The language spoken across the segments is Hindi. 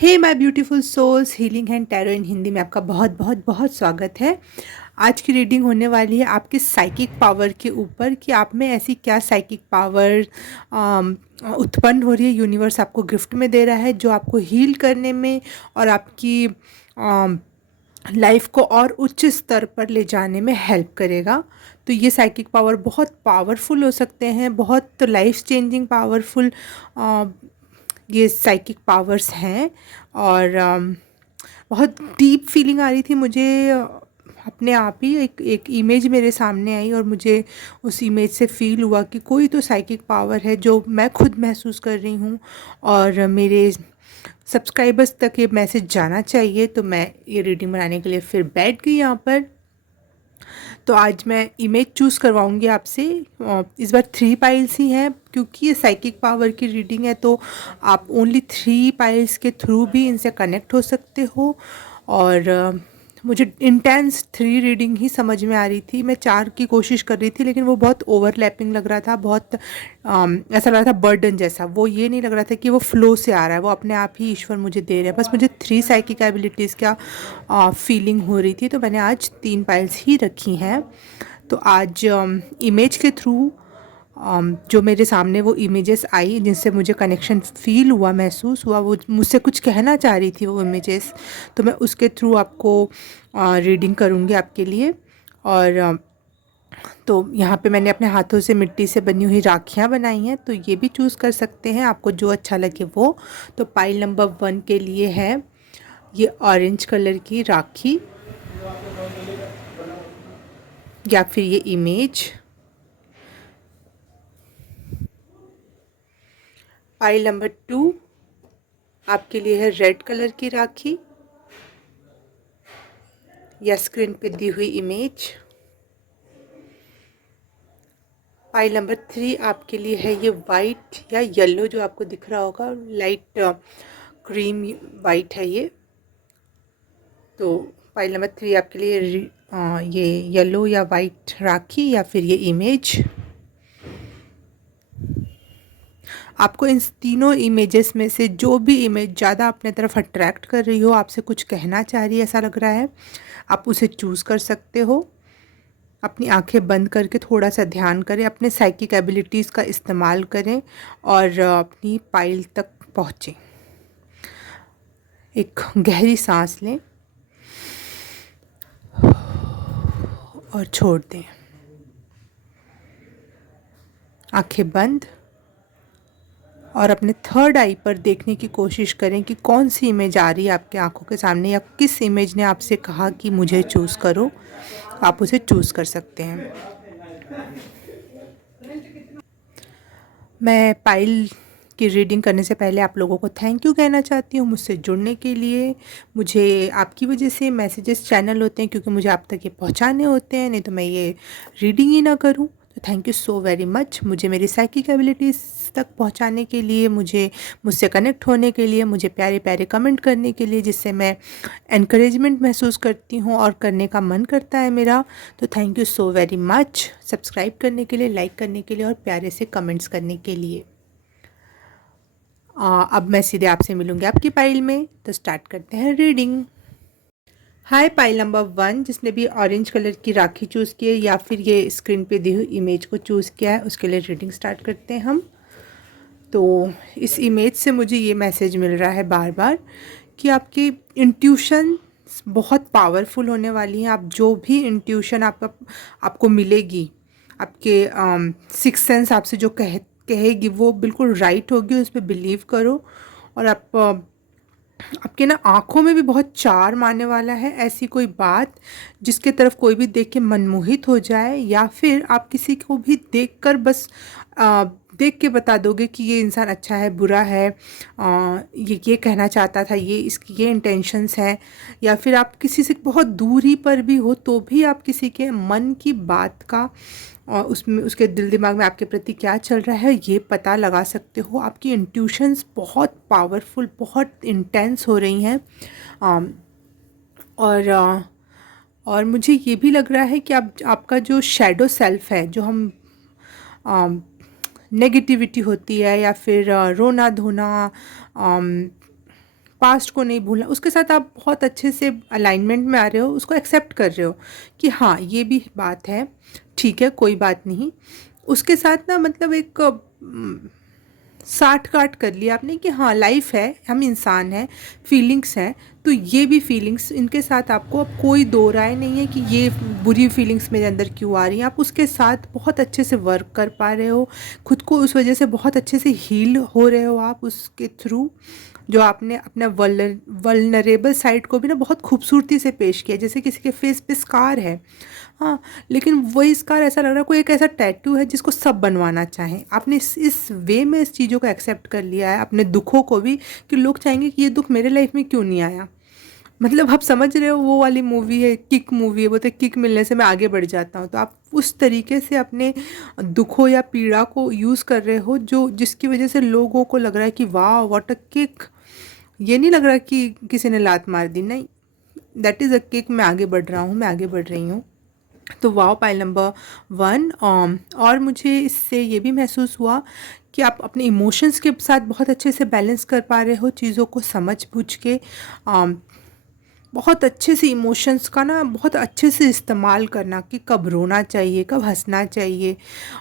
Hey my beautiful souls, healing and tarot in Hindi में आपका बहुत बहुत बहुत स्वागत है। आज की रीडिंग होने वाली है आपके साइकिक पावर के ऊपर कि आप में ऐसी क्या साइकिक पावर उत्पन्न हो रही है, यूनिवर्स आपको गिफ्ट में दे रहा है जो आपको हील करने में और आपकी लाइफ को और उच्च स्तर पर ले जाने में हेल्प करेगा। तो ये साइकिक पावर बहुत पावरफुल हो सकते हैं, बहुत लाइफ चेंजिंग पावरफुल ये साइकिक पावर्स हैं। और बहुत डीप फीलिंग आ रही थी मुझे। अपने आप ही एक इमेज मेरे सामने आई और मुझे उस इमेज से फ़ील हुआ कि कोई तो साइकिक पावर है जो मैं खुद महसूस कर रही हूँ और मेरे सब्सक्राइबर्स तक ये मैसेज जाना चाहिए। तो मैं ये रीडिंग बनाने के लिए फिर बैठ गई यहाँ पर। तो आज मैं इमेज चूज़ करवाऊंगी आपसे। इस बार 3 पाइल्स ही हैं क्योंकि ये साइकिक पावर की रीडिंग है, तो आप ओनली 3 पाइल्स के थ्रू भी इनसे कनेक्ट हो सकते हो। और मुझे इंटेंस 3 रीडिंग ही समझ में आ रही थी। मैं 4 की कोशिश कर रही थी लेकिन वो बहुत ओवरलैपिंग लग रहा था, बहुत ऐसा लग रहा था बर्डन जैसा। वो ये नहीं लग रहा था कि वो फ्लो से आ रहा है, वो अपने आप ही ईश्वर मुझे दे रहे हैं। बस मुझे 3 साइकिक एबिलिटीज़ का फीलिंग हो रही थी, तो मैंने आज 3 पाइल्स ही रखी हैं। तो आज इमेज के थ्रू जो मेरे सामने वो इमेजेस आई जिनसे मुझे कनेक्शन फ़ील हुआ, महसूस हुआ, वो मुझसे कुछ कहना चाह रही थी वो इमेजेस। तो मैं उसके थ्रू आपको रीडिंग करूँगी आपके लिए। और तो यहाँ पे मैंने अपने हाथों से मिट्टी से बनी हुई राखियाँ बनाई हैं, तो ये भी चूज़ कर सकते हैं आपको जो अच्छा लगे वो। तो पाइल नंबर 1 के लिए है ये ऑरेंज कलर की राखी या फिर ये इमेज। पाइल नंबर 2 आपके लिए है रेड कलर की राखी या स्क्रीन पे दी हुई इमेज। पाइल नंबर 3 आपके लिए है ये वाइट या येलो, जो आपको दिख रहा होगा, लाइट क्रीम वाइट है ये। तो पाइल नंबर 3 आपके लिए ये येलो या वाइट राखी या फिर ये इमेज। आपको इन तीनों इमेजेस में से जो भी इमेज ज़्यादा अपने तरफ अट्रैक्ट कर रही हो, आपसे कुछ कहना चाह रही है ऐसा लग रहा है, आप उसे चूज़ कर सकते हो। अपनी आंखें बंद करके थोड़ा सा ध्यान करें, अपने साइकिक एबिलिटीज़ का इस्तेमाल करें और अपनी पाइल तक पहुँचें। एक गहरी सांस लें और छोड़ दें। आंखें बंद और अपने थर्ड आई पर देखने की कोशिश करें कि कौन सी इमेज आ रही है आपके आंखों के सामने, या किस इमेज ने आपसे कहा कि मुझे चूज़ करो। आप उसे चूज़ कर सकते हैं। मैं पाइल की रीडिंग करने से पहले आप लोगों को थैंक यू कहना चाहती हूँ मुझसे जुड़ने के लिए। मुझे आपकी वजह से मैसेजेस चैनल होते हैं क्योंकि मुझे आप तक ये पहुँचाने होते हैं, नहीं तो मैं ये रीडिंग ही ना करूँ। तो thank you so very much मुझे मेरी साइकिक एबिलिटीज़ तक पहुंचाने के लिए, मुझसे कनेक्ट होने के लिए, मुझे प्यारे प्यारे कमेंट करने के लिए, जिससे मैं एनकरेजमेंट महसूस करती हूं और करने का मन करता है मेरा। तो thank you so very much subscribe करने के लिए, लाइक करने के लिए और प्यारे से कमेंट्स करने के लिए। अब मैं सीधे आपसे मिलूँगी आपकी पाइल में, तो स्टार्ट करते हैं रीडिंग। हाय पाइल नंबर 1 जिसने भी ऑरेंज कलर की राखी चूज़ की है या फिर ये स्क्रीन पे दी हुई इमेज को चूज़ किया है, उसके लिए रीडिंग स्टार्ट करते हैं हम। तो इस इमेज से मुझे ये मैसेज मिल रहा है बार बार कि आपकी इंट्यूशन बहुत पावरफुल होने वाली है। आप जो भी इंट्यूशन आपको मिलेगी, आपके सिक्स सेंस आपसे जो कहेगी वो बिल्कुल राइट होगी, उस पर बिलीव करो। और आपके ना आँखों में भी बहुत चार्म आने वाला है, ऐसी कोई बात जिसके तरफ कोई भी देख के मनमोहित हो जाए, या फिर आप किसी को भी देखकर बस देख के बता दोगे कि ये इंसान अच्छा है, बुरा है, ये कहना चाहता था, ये इसकी ये इंटेंशंस हैं। या फिर आप किसी से बहुत दूरी पर भी हो तो भी आप किसी के मन की बात का और उसमें उसके दिल दिमाग में आपके प्रति क्या चल रहा है ये पता लगा सकते हो। आपकी इंट्यूशंस बहुत पावरफुल, बहुत इंटेंस हो रही हैं। और मुझे ये भी लग रहा है कि आपका जो शैडो सेल्फ है, जो हम नेगेटिविटी होती है या फिर रोना धोना, पास्ट को नहीं भूलना, उसके साथ आप बहुत अच्छे से अलाइनमेंट में आ रहे हो, उसको एक्सेप्ट कर रहे हो कि हाँ ये भी बात है, ठीक है कोई बात नहीं। उसके साथ ना मतलब एक साठ गांठ कर लिया आपने कि हाँ लाइफ है, हम इंसान हैं, फीलिंग्स हैं, तो ये भी फीलिंग्स, इनके साथ आपको अब कोई दो राय नहीं है कि ये बुरी फीलिंग्स मेरे अंदर क्यों आ रही हैं। आप उसके साथ बहुत अच्छे से वर्क कर पा रहे हो, खुद को उस वजह से बहुत अच्छे से हील हो रहे हो आप उसके थ्रू। जो आपने अपना वल्नरेबल साइड को भी ना बहुत खूबसूरती से पेश किया, जैसे किसी के फेस पे स्कार है, हाँ, लेकिन वही स्कार ऐसा लग रहा है कोई एक ऐसा टैटू है जिसको सब बनवाना चाहें। आपने इस वे में इस चीज़ों को एक्सेप्ट कर लिया है, अपने दुखों को भी, कि लोग चाहेंगे कि ये दुख मेरे लाइफ में क्यों नहीं आया। मतलब आप समझ रहे हो, वो वाली मूवी है, किक मूवी है, बोलते किक मिलने से मैं आगे बढ़ जाता हूँ। तो आप उस तरीके से अपने दुखों या पीड़ा को यूज़ कर रहे हो, जो जिसकी वजह से लोगों को लग रहा है कि वाह व्हाट अ किक। ये नहीं लग रहा कि किसी ने लात मार दी, नहीं, दैट इज़ अ किक, मैं आगे बढ़ रहा हूँ, मैं आगे बढ़ रही हूँ। तो वाओ पाइल नंबर 1। और मुझे इससे ये भी महसूस हुआ कि आप अपने इमोशंस के साथ बहुत अच्छे से बैलेंस कर पा रहे हो, चीज़ों को समझ बूझ के बहुत अच्छे से इमोशंस का ना बहुत अच्छे से इस्तेमाल करना, कि कब रोना चाहिए, कब हंसना चाहिए,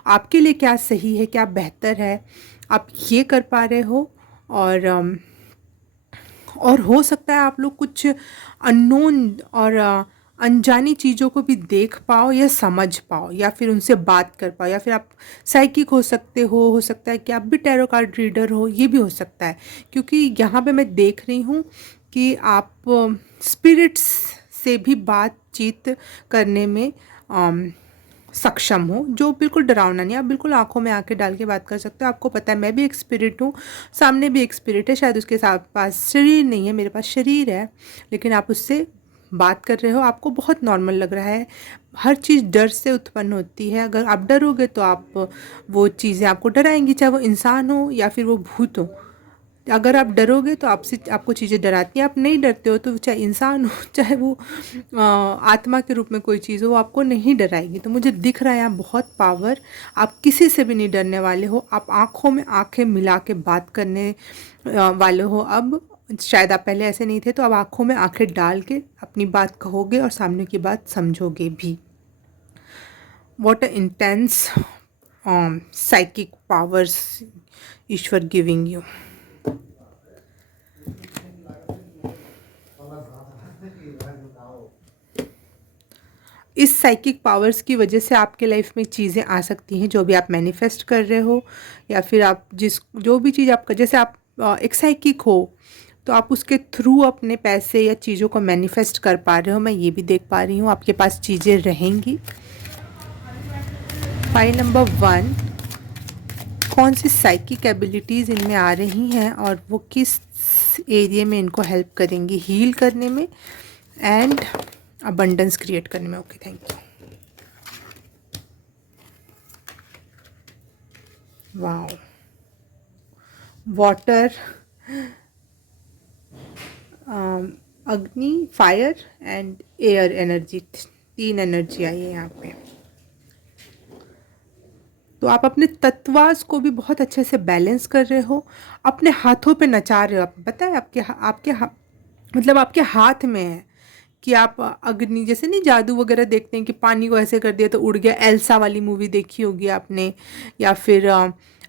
आपके लिए क्या सही है, क्या बेहतर है, आप ये कर पा रहे हो। और हो सकता है आप लोग कुछ अननोन और अनजानी चीज़ों को भी देख पाओ या समझ पाओ, या फिर उनसे बात कर पाओ, या फिर आप साइकिक हो सकते हो सकता है कि आप भी टैरो कार्ड रीडर हो, ये भी हो सकता है। क्योंकि यहाँ पे मैं देख रही हूँ कि आप स्पिरिट्स से भी बातचीत करने में सक्षम हो, जो बिल्कुल डरावना नहीं। आप बिल्कुल आंखों में आंखें डाल के बात कर सकते हो। आपको पता है मैं भी एक स्पिरिट हूँ, सामने भी एक स्पिरिट है, शायद उसके साथ पास शरीर नहीं है, मेरे पास शरीर है, लेकिन आप उससे बात कर रहे हो, आपको बहुत नॉर्मल लग रहा है। हर चीज़ डर से उत्पन्न होती है, अगर आप डरोगे तो आप वो चीज़ें आपको डराएंगी, चाहे वो इंसान हो या फिर वो भूत हो। अगर आप डरोगे तो आपको चीज़ें डराती हैं, आप नहीं डरते हो तो चाहे इंसान हो चाहे वो आत्मा के रूप में कोई चीज़ हो, वो आपको नहीं डराएगी। तो मुझे दिख रहा है यहाँ बहुत पावर, आप किसी से भी नहीं डरने वाले हो, आप आँखों में आँखें मिला के बात करने वाले हो। अब शायद आप पहले ऐसे नहीं थे, तो अब आँखों में आँखें डाल के अपनी बात कहोगे और सामने की बात समझोगे भी। What a intense psychic powers Ishwar giving you. इस साइकिक पावर्स की वजह से आपके लाइफ में चीज़ें आ सकती हैं जो भी आप मैनिफेस्ट कर रहे हो, या फिर आप जो भी चीज़ आपका, जैसे आप एक साइकिक हो तो आप उसके थ्रू अपने पैसे या चीज़ों को मैनिफेस्ट कर पा रहे हो। मैं ये भी देख पा रही हूँ आपके पास चीज़ें रहेंगी। फाइल नंबर 1, कौन सी साइकिक एबिलिटीज़ इनमें आ रही हैं और वो किस एरिया में इनको हेल्प करेंगी हील करने में एंड अबंडेंस क्रिएट करने में। Okay, thank you. Wow, water, अग्नि, fire and air energy, 3 energy आई है यहाँ पे। तो आप अपने तत्वास को भी बहुत अच्छे से बैलेंस कर रहे हो, अपने हाथों पे नचा रहे हो। आप पता है मतलब आपके हाथ में है कि आप अग्नि, जैसे नहीं जादू वगैरह देखते हैं कि पानी को ऐसे कर दिया तो उड़ गया, एल्सा वाली मूवी देखी होगी आपने, या फिर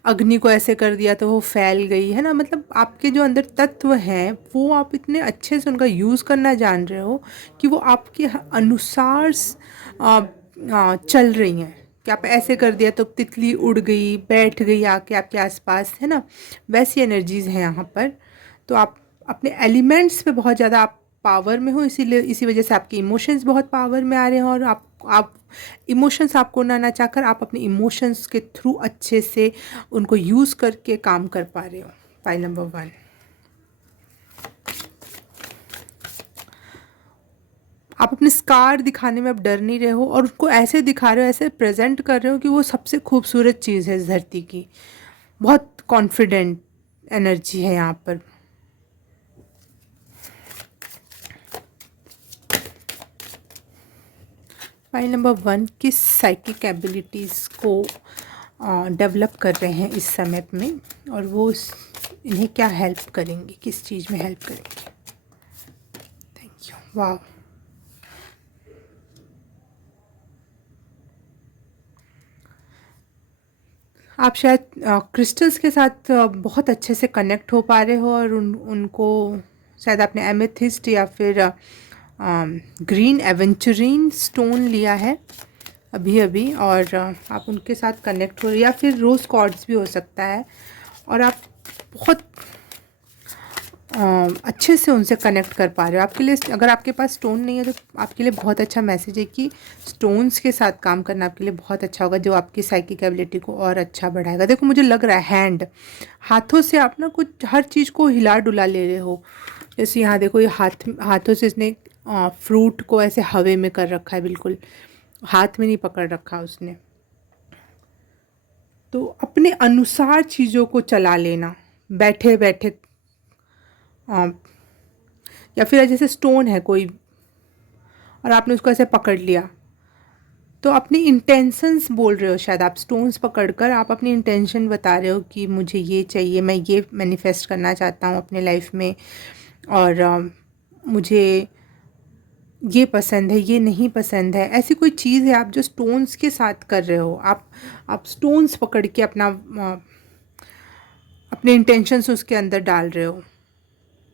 अग्नि को ऐसे कर दिया तो वो फैल गई, है ना। मतलब आपके जो अंदर तत्व हैं वो आप इतने अच्छे से उनका यूज़ करना जान रहे हो कि वो आपके अनुसार चल रही हैं, कि आप ऐसे कर दिया तो तितली उड़ गई, बैठ गई आके आपके आसपास, है ना। वैसी एनर्जीज़ हैं यहाँ पर। तो आप अपने एलिमेंट्स पे बहुत ज़्यादा आप पावर में हो, इसीलिए इसी वजह से आपके इमोशंस बहुत पावर में आ रहे हैं, और आप इमोशंस आपको ना चाहकर आप अपने इमोशंस के थ्रू अच्छे से उनको यूज़ करके काम कर पा रहे हो। फाइल नंबर 1, आप अपने स्कार दिखाने में अब डर नहीं रहे हो, और उनको ऐसे दिखा रहे हो, ऐसे प्रेजेंट कर रहे हो कि वो सबसे खूबसूरत चीज़ है इस धरती की। बहुत कॉन्फिडेंट एनर्जी है यहाँ पर। फाइल नंबर 1, किस साइकिक एबिलिटीज़ को डेवलप कर रहे हैं इस समय में, और वो इन्हें क्या हेल्प करेंगी, किस चीज़ में हेल्प करेंगी। वाह, आप शायद क्रिस्टल्स के साथ बहुत अच्छे से कनेक्ट हो पा रहे हो, और उनको शायद आपने एमेथिस्ट या फिर ग्रीन एवेंचुरीन स्टोन लिया है अभी अभी, और आप उनके साथ कनेक्ट हो, या फिर रोज़ कॉर्ड्स भी हो सकता है, और आप बहुत अच्छे से उनसे कनेक्ट कर पा रहे हो। आपके लिए, अगर आपके पास स्टोन नहीं है तो आपके लिए बहुत अच्छा मैसेज है कि स्टोन्स के साथ काम करना आपके लिए बहुत अच्छा होगा, जो आपकी साइकिक एबिलिटी को और अच्छा बढ़ाएगा। देखो, मुझे लग रहा है हाथों से आप ना कुछ हर चीज़ को हिला डुला ले रहे हो। जैसे यहाँ देखो, ये हाथों से इसने फ्रूट को ऐसे हवे में कर रखा है, बिल्कुल हाथ में नहीं पकड़ रखा उसने। तो अपने अनुसार चीज़ों को चला लेना, बैठे बैठे, या फिर जैसे स्टोन है कोई और आपने उसको ऐसे पकड़ लिया, तो अपनी इंटेंशंस बोल रहे हो। शायद आप स्टोन्स पकड़कर आप अपनी इंटेंशन बता रहे हो कि मुझे ये चाहिए, मैं ये मैनिफेस्ट करना चाहता हूँ अपने लाइफ में, और मुझे ये पसंद है, ये नहीं पसंद है। ऐसी कोई चीज़ है आप जो स्टोन्स के साथ कर रहे हो। आप स्टोन्स पकड़ के अपने इंटेंशंस उसके अंदर डाल रहे हो।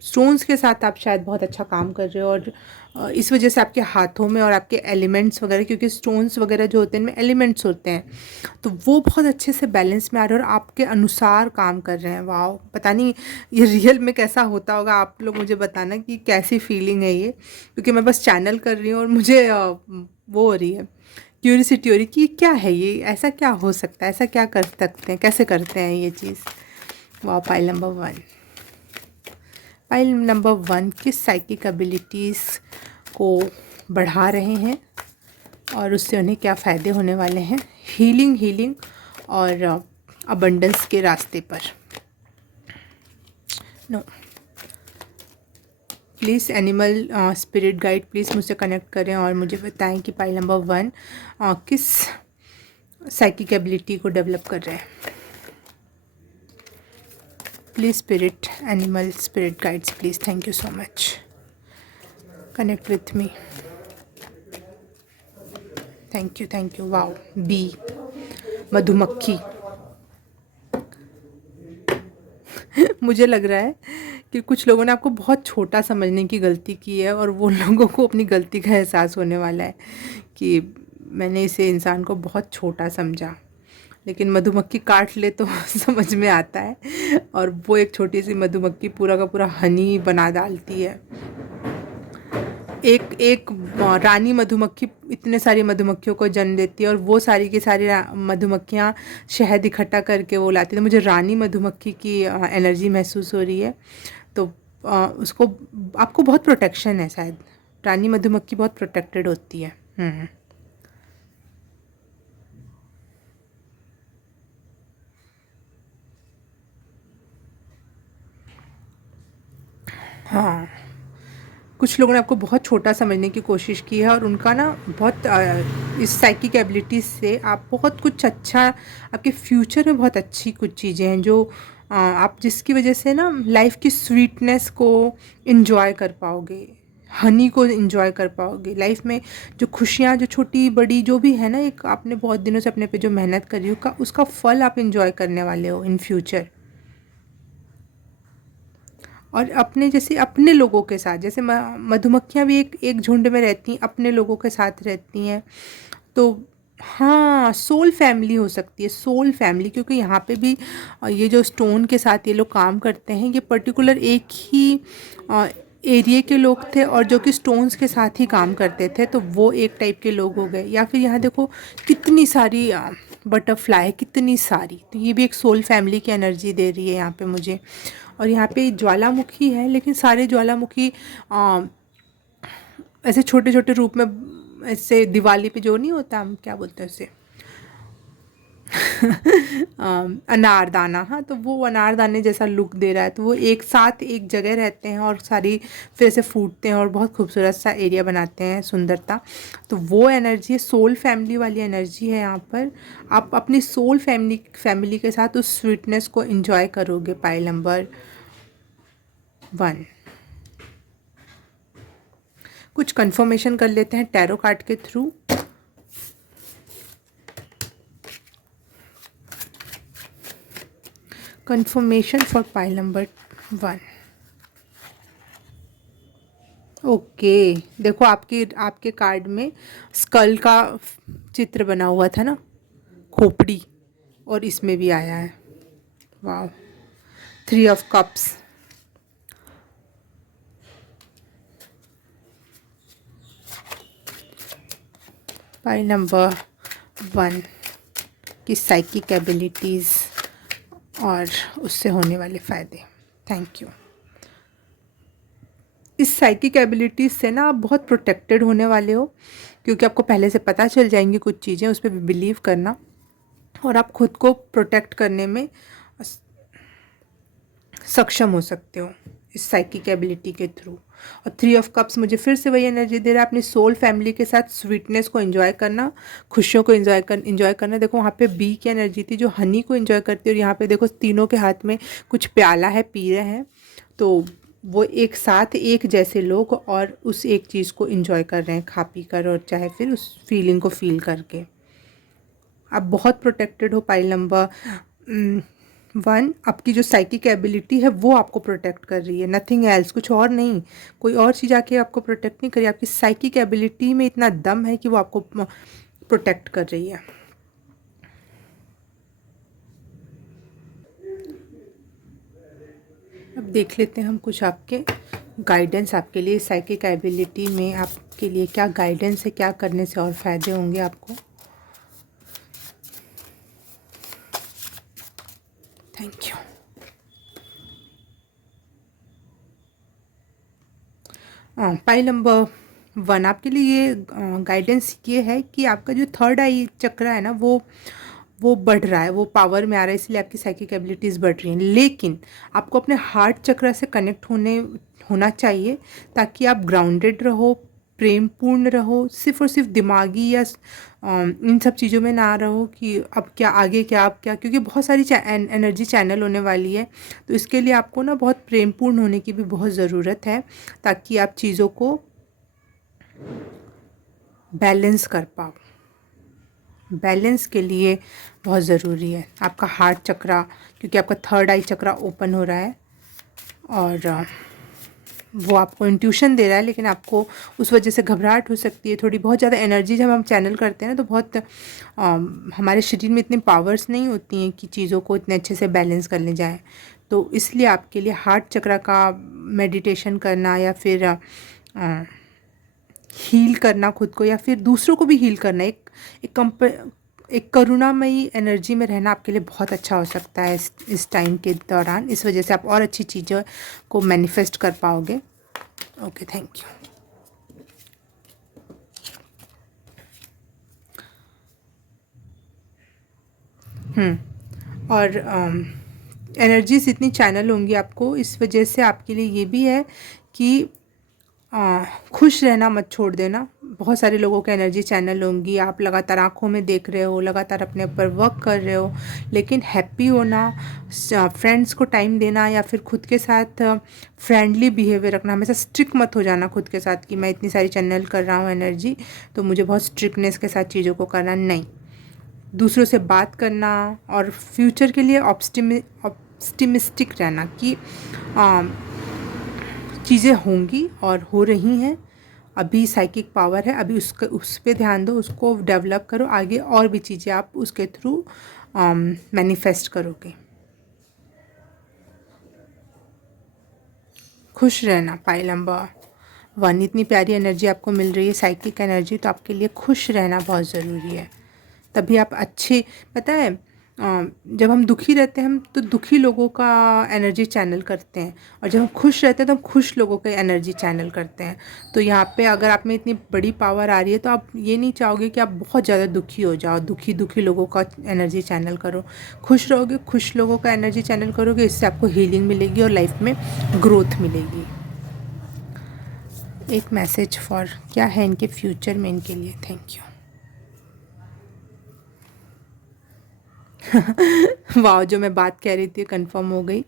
स्टोन्स के साथ आप शायद बहुत अच्छा काम कर रहे हो, और इस वजह से आपके हाथों में और आपके एलिमेंट्स वगैरह, क्योंकि स्टोन्स वगैरह जो होते हैं इनमें एलिमेंट्स होते हैं, तो वो बहुत अच्छे से बैलेंस में आ रहे हैं और आपके अनुसार काम कर रहे हैं। वाह, पता नहीं ये रियल में कैसा होता होगा, आप लोग मुझे बताना कि कैसी फीलिंग है ये, क्योंकि मैं बस चैनल कर रही हूँ और मुझे वो हो रही है, क्यूरियोसिटी हो रही कि क्या है ये, ऐसा क्या हो सकता है, ऐसा क्या कर सकते हैं, कैसे करते हैं ये चीज़। वाह, पाइल नंबर 1। पाइल नंबर 1 किस साइकिक एबिलिटीज़ को बढ़ा रहे हैं और उससे उन्हें क्या फ़ायदे होने वाले हैं हीलिंग और अबंडेंस के रास्ते पर। No, please animal spirit guide please मुझसे कनेक्ट करें और मुझे बताएं कि पाइल नंबर 1 किस साइकिक एबिलिटी को डेवलप कर रहे हैं। Please spirit animal spirit guides please, thank you so much, connect with me, thank you. Wow, bee, मधुमक्खी। मुझे लग रहा है कि कुछ लोगों ने आपको बहुत छोटा समझने की गलती की है, और वो लोगों को अपनी गलती का एहसास होने वाला है कि मैंने इसे इंसान को बहुत छोटा समझा, लेकिन मधुमक्खी काट ले तो समझ में आता है, और वो एक छोटी सी मधुमक्खी पूरा का पूरा हनी बना डालती है। एक एक रानी मधुमक्खी इतने सारी मधुमक्खियों को जन्म देती है, और वो सारी की सारी मधुमक्खियाँ शहद इकट्ठा करके वो लाती है। तो मुझे रानी मधुमक्खी की एनर्जी महसूस हो रही है, तो उसको, आपको बहुत प्रोटेक्शन है शायद। रानी मधुमक्खी बहुत प्रोटेक्टेड होती है। हाँ, कुछ लोगों ने आपको बहुत छोटा समझने की कोशिश की है, और उनका ना बहुत इस साइकिक एबिलिटीज़ से आप बहुत कुछ अच्छा, आपके फ्यूचर में बहुत अच्छी कुछ चीज़ें हैं जो आप, जिसकी वजह से ना लाइफ की स्वीटनेस को इन्जॉय कर पाओगे, हनी को इन्जॉय कर पाओगे। लाइफ में जो खुशियाँ, जो छोटी बड़ी जो भी है ना, एक आपने बहुत दिनों से अपने पे जो मेहनत करी उसका फल आप इन्जॉय करने वाले हो इन फ्यूचर। और अपने जैसे अपने लोगों के साथ, जैसे मधुमक्खियाँ भी एक एक झुंड में रहती हैं, अपने लोगों के साथ रहती हैं। तो हाँ, सोल फैमिली हो सकती है, सोल फैमिली, क्योंकि यहाँ पे भी ये जो स्टोन के साथ ये लोग काम करते हैं, ये पर्टिकुलर एक ही एरिया के लोग थे, और जो कि स्टोन्स के साथ ही काम करते थे, तो वो एक टाइप के लोग हो गए। या फिर यहाँ देखो कितनी सारी बटरफ्लाई, कितनी सारी, तो ये भी एक सोल फैमिली की एनर्जी दे रही है यहाँ पे मुझे। और यहाँ पे ज्वालामुखी है, लेकिन सारे ज्वालामुखी ऐसे छोटे छोटे रूप में, ऐसे दिवाली पे जो नहीं होता, हम क्या बोलते हैं उसे, अनारदाना। हाँ, तो वो अनारदाने जैसा लुक दे रहा है, तो वो एक साथ एक जगह रहते हैं और सारी फिर से फूटते हैं और बहुत खूबसूरत सा एरिया बनाते हैं, सुंदरता। तो वो एनर्जी है, सोल फैमिली वाली एनर्जी है यहाँ पर। आप अपनी सोल फैमिली के साथ उस स्वीटनेस को एंजॉय करोगे। पाइल नंबर 1, कुछ कंफर्मेशन कर लेते हैं टैरो कार्ड के through. Confirmation for pile number 1। Okay, देखो आपके कार्ड में स्कल का चित्र बना हुआ था ना, खोपड़ी, और इसमें भी आया है। वाह। 3 ऑफ कप्स। पाइल नंबर 1 की साइकिक एबिलिटीज़ और उससे होने वाले फ़ायदे। Thank you. इस साइकिक एबिलिटीज़ से ना आप बहुत प्रोटेक्टेड होने वाले हो, क्योंकि आपको पहले से पता चल जाएंगी कुछ चीज़ें, उस पर बिलीव करना, और आप खुद को प्रोटेक्ट करने में सक्षम हो सकते हो इस साइकिक एबिलिटी के थ्रू। और 3 ऑफ कप्स मुझे फिर से वही एनर्जी दे रहा है, अपनी सोल फैमिली के साथ स्वीटनेस को एंजॉय करना, खुशियों को एंजॉय करना। देखो वहाँ पे बी की एनर्जी थी जो हनी को एंजॉय करती है, और यहाँ पे देखो तीनों के हाथ में कुछ प्याला है, पी रहे हैं, तो वो एक साथ एक जैसे लोग और उस एक चीज़ को एंजॉय कर रहे हैं, खा पी कर, और चाहे फिर उस फीलिंग को फील करके। आप बहुत प्रोटेक्टेड हो पाइल नंबर 1। आपकी जो साइकिक एबिलिटी है वो आपको प्रोटेक्ट कर रही है, नथिंग एल्स, कुछ और नहीं, कोई और चीज़ आके आपको प्रोटेक्ट नहीं कर रही। आपकी साइकिक एबिलिटी में इतना दम है कि वो आपको प्रोटेक्ट कर रही है। अब देख लेते हैं हम कुछ आपके गाइडेंस आपके लिए, साइकिक एबिलिटी में आपके लिए क्या गाइडेंस है, क्या करने से और फ़ायदे होंगे आपको। Thank you. पाइल नंबर 1 आपके लिए ये गाइडेंस ये है कि आपका जो थर्ड आई चक्र है ना, वो बढ़ रहा है, वो पावर में आ रहा है, इसलिए आपकी साइकिक एबिलिटीज़ बढ़ रही हैं। लेकिन आपको अपने हार्ट चक्र से कनेक्ट होना चाहिए, ताकि आप ग्राउंडेड रहो, प्रेमपूर्ण रहो, सिर्फ और सिर्फ दिमागी या इन सब चीज़ों में ना रहो कि अब क्या आगे, क्या अब क्या, क्योंकि बहुत सारी एनर्जी चैनल होने वाली है। तो इसके लिए आपको ना बहुत प्रेमपूर्ण होने की भी बहुत ज़रूरत है, ताकि आप चीज़ों को बैलेंस कर पाओ। बैलेंस के लिए बहुत ज़रूरी है आपका हार्ट चक्रा, क्योंकि आपका थर्ड आई चक्रा ओपन हो रहा है, और वो आपको इंट्यूशन दे रहा है, लेकिन आपको उस वजह से घबराहट हो सकती है थोड़ी। बहुत ज़्यादा एनर्जी जब हम चैनल करते हैं ना, तो बहुत हमारे शरीर में इतनी पावर्स नहीं होती हैं कि चीज़ों को इतने अच्छे से बैलेंस करने जाए। तो इसलिए आपके लिए हार्ट चक्रा का मेडिटेशन करना, या फिर हील करना खुद को, या फिर दूसरों को भी हील करना, एक करुणामयी एनर्जी में रहना आपके लिए बहुत अच्छा हो सकता है इस टाइम के दौरान। इस वजह से आप और अच्छी चीज़ों को मैनिफेस्ट कर पाओगे। Okay, thank you. और एनर्जीज इतनी चैनल होंगी आपको, इस वजह से आपके लिए ये भी है कि खुश रहना मत छोड़ देना। बहुत सारे लोगों के एनर्जी चैनल होंगी, आप लगातार आंखों में देख रहे हो, लगातार अपने ऊपर वर्क कर रहे हो, लेकिन हैप्पी होना, फ्रेंड्स को टाइम देना, या फिर खुद के साथ फ्रेंडली बिहेवियर रखना। हमेशा स्ट्रिक्ट मत हो जाना खुद के साथ कि मैं इतनी सारी चैनल कर रहा हूँ एनर्जी, तो मुझे बहुत स्ट्रिक्टनेस के साथ चीज़ों को करना नहीं। दूसरों से बात करना, और फ्यूचर के लिए ऑप्टिमिस्टिक रहना कि चीज़ें होंगी और हो रही हैं। अभी साइकिक पावर है, अभी उस पर ध्यान दो, उसको डेवलप करो, आगे और भी चीज़ें आप उसके थ्रू मैनिफेस्ट करोगे। खुश रहना, पाइल नंबर 1, इतनी प्यारी एनर्जी आपको मिल रही है, साइकिक एनर्जी, तो आपके लिए खुश रहना बहुत ज़रूरी है। तभी आप अच्छे, पता है जब हम दुखी रहते हैं हम तो दुखी लोगों का एनर्जी चैनल करते हैं, और जब हम खुश रहते हैं तो हम खुश लोगों का एनर्जी चैनल करते हैं। तो यहाँ पे अगर आप में इतनी बड़ी पावर आ रही है, तो आप ये नहीं चाहोगे कि आप बहुत ज़्यादा दुखी हो जाओ, दुखी लोगों का एनर्जी चैनल करो। खुश रहोगे, खुश लोगों का एनर्जी चैनल करोगे, इससे आपको हीलिंग मिलेगी और लाइफ में ग्रोथ मिलेगी। एक मैसेज फॉर क्या है इनके फ्यूचर में, इनके लिए। Thank you. वाह, जो मैं बात कह रही थी कंफर्म हो गई।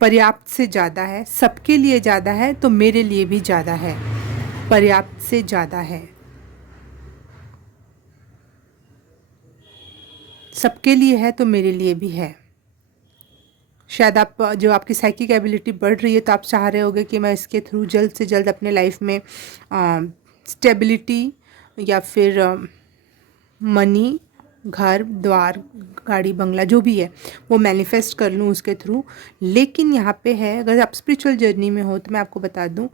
पर्याप्त से ज़्यादा है, सबके लिए ज़्यादा है तो मेरे लिए भी ज़्यादा है। पर्याप्त से ज़्यादा है, सबके लिए है तो मेरे लिए भी है। शायद आप जो आपकी साइकिक एबिलिटी बढ़ रही है तो आप चाह रहे होगे कि मैं इसके थ्रू जल्द से जल्द अपने लाइफ में स्टेबिलिटी या फिर मनी, घर द्वार, गाड़ी बंगला जो भी है वो मैनिफेस्ट कर लूँ उसके थ्रू। लेकिन यहाँ पे है, अगर आप स्पिरिचुअल जर्नी में हो तो मैं आपको बता दूँ,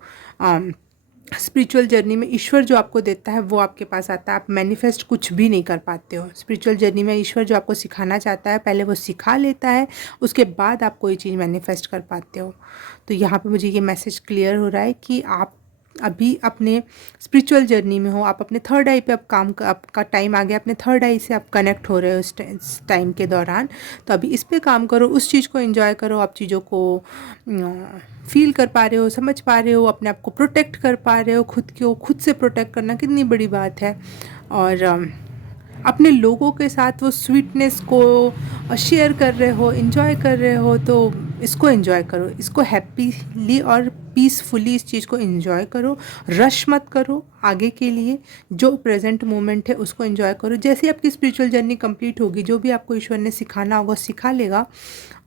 स्पिरिचुअल जर्नी में ईश्वर जो आपको देता है वो आपके पास आता है। आप मैनिफेस्ट कुछ भी नहीं कर पाते हो। स्पिरिचुअल जर्नी में ईश्वर जो आपको सिखाना चाहता है पहले वो सिखा लेता है, उसके बाद आप कोई चीज़ मैनिफेस्ट कर पाते हो। तो यहाँ पे मुझे ये मैसेज क्लियर हो रहा है कि आप अभी अपने स्पिरिचुअल जर्नी में हो, आप अपने थर्ड आई पे अब आपका टाइम आ गया, अपने थर्ड आई से आप कनेक्ट हो रहे हो इस टाइम के दौरान। तो अभी इस पे काम करो, उस चीज़ को एंजॉय करो, आप चीज़ों को फील कर पा रहे हो, समझ पा रहे हो, अपने आप को प्रोटेक्ट कर पा रहे हो। खुद से प्रोटेक्ट करना कितनी बड़ी बात है। और अपने लोगों के साथ वो स्वीटनेस को शेयर कर रहे हो, एंजॉय कर रहे हो, तो इसको एंजॉय करो, इसको हैप्पीली और पीसफुली इस चीज़ को एंजॉय करो। रश मत करो, आगे के लिए जो प्रेजेंट मोमेंट है उसको एंजॉय करो। जैसे आपकी स्पिरिचुअल जर्नी कंप्लीट होगी, जो भी आपको ईश्वर ने सिखाना होगा सिखा लेगा।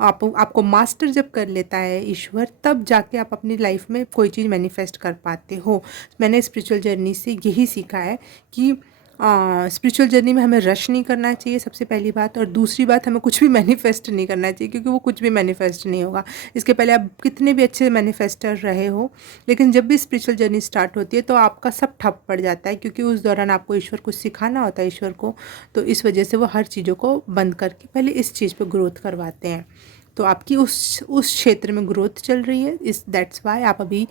आपको मास्टर जब कर लेता है ईश्वर, तब जाके आप अपनी लाइफ में कोई चीज़ मैनिफेस्ट कर पाते हो। मैंने स्पिरिचुअल जर्नी से यही सीखा है कि स्पिरिचुअल जर्नी में हमें रश नहीं करना चाहिए, सबसे पहली बात। और दूसरी बात, हमें कुछ भी मैनिफेस्ट नहीं करना चाहिए, क्योंकि वो कुछ भी मैनिफेस्ट नहीं होगा। इसके पहले आप कितने भी अच्छे मैनिफेस्टर रहे हो, लेकिन जब भी स्पिरिचुअल जर्नी स्टार्ट होती है तो आपका सब ठप पड़ जाता है, क्योंकि उस दौरान आपको ईश्वर को सिखाना होता है ईश्वर को। तो इस वजह से वो हर चीज़ों को बंद करके पहले इस चीज़ पर ग्रोथ करवाते हैं। तो आपकी उस क्षेत्र में ग्रोथ चल रही है, दैट्स वाई आप अभी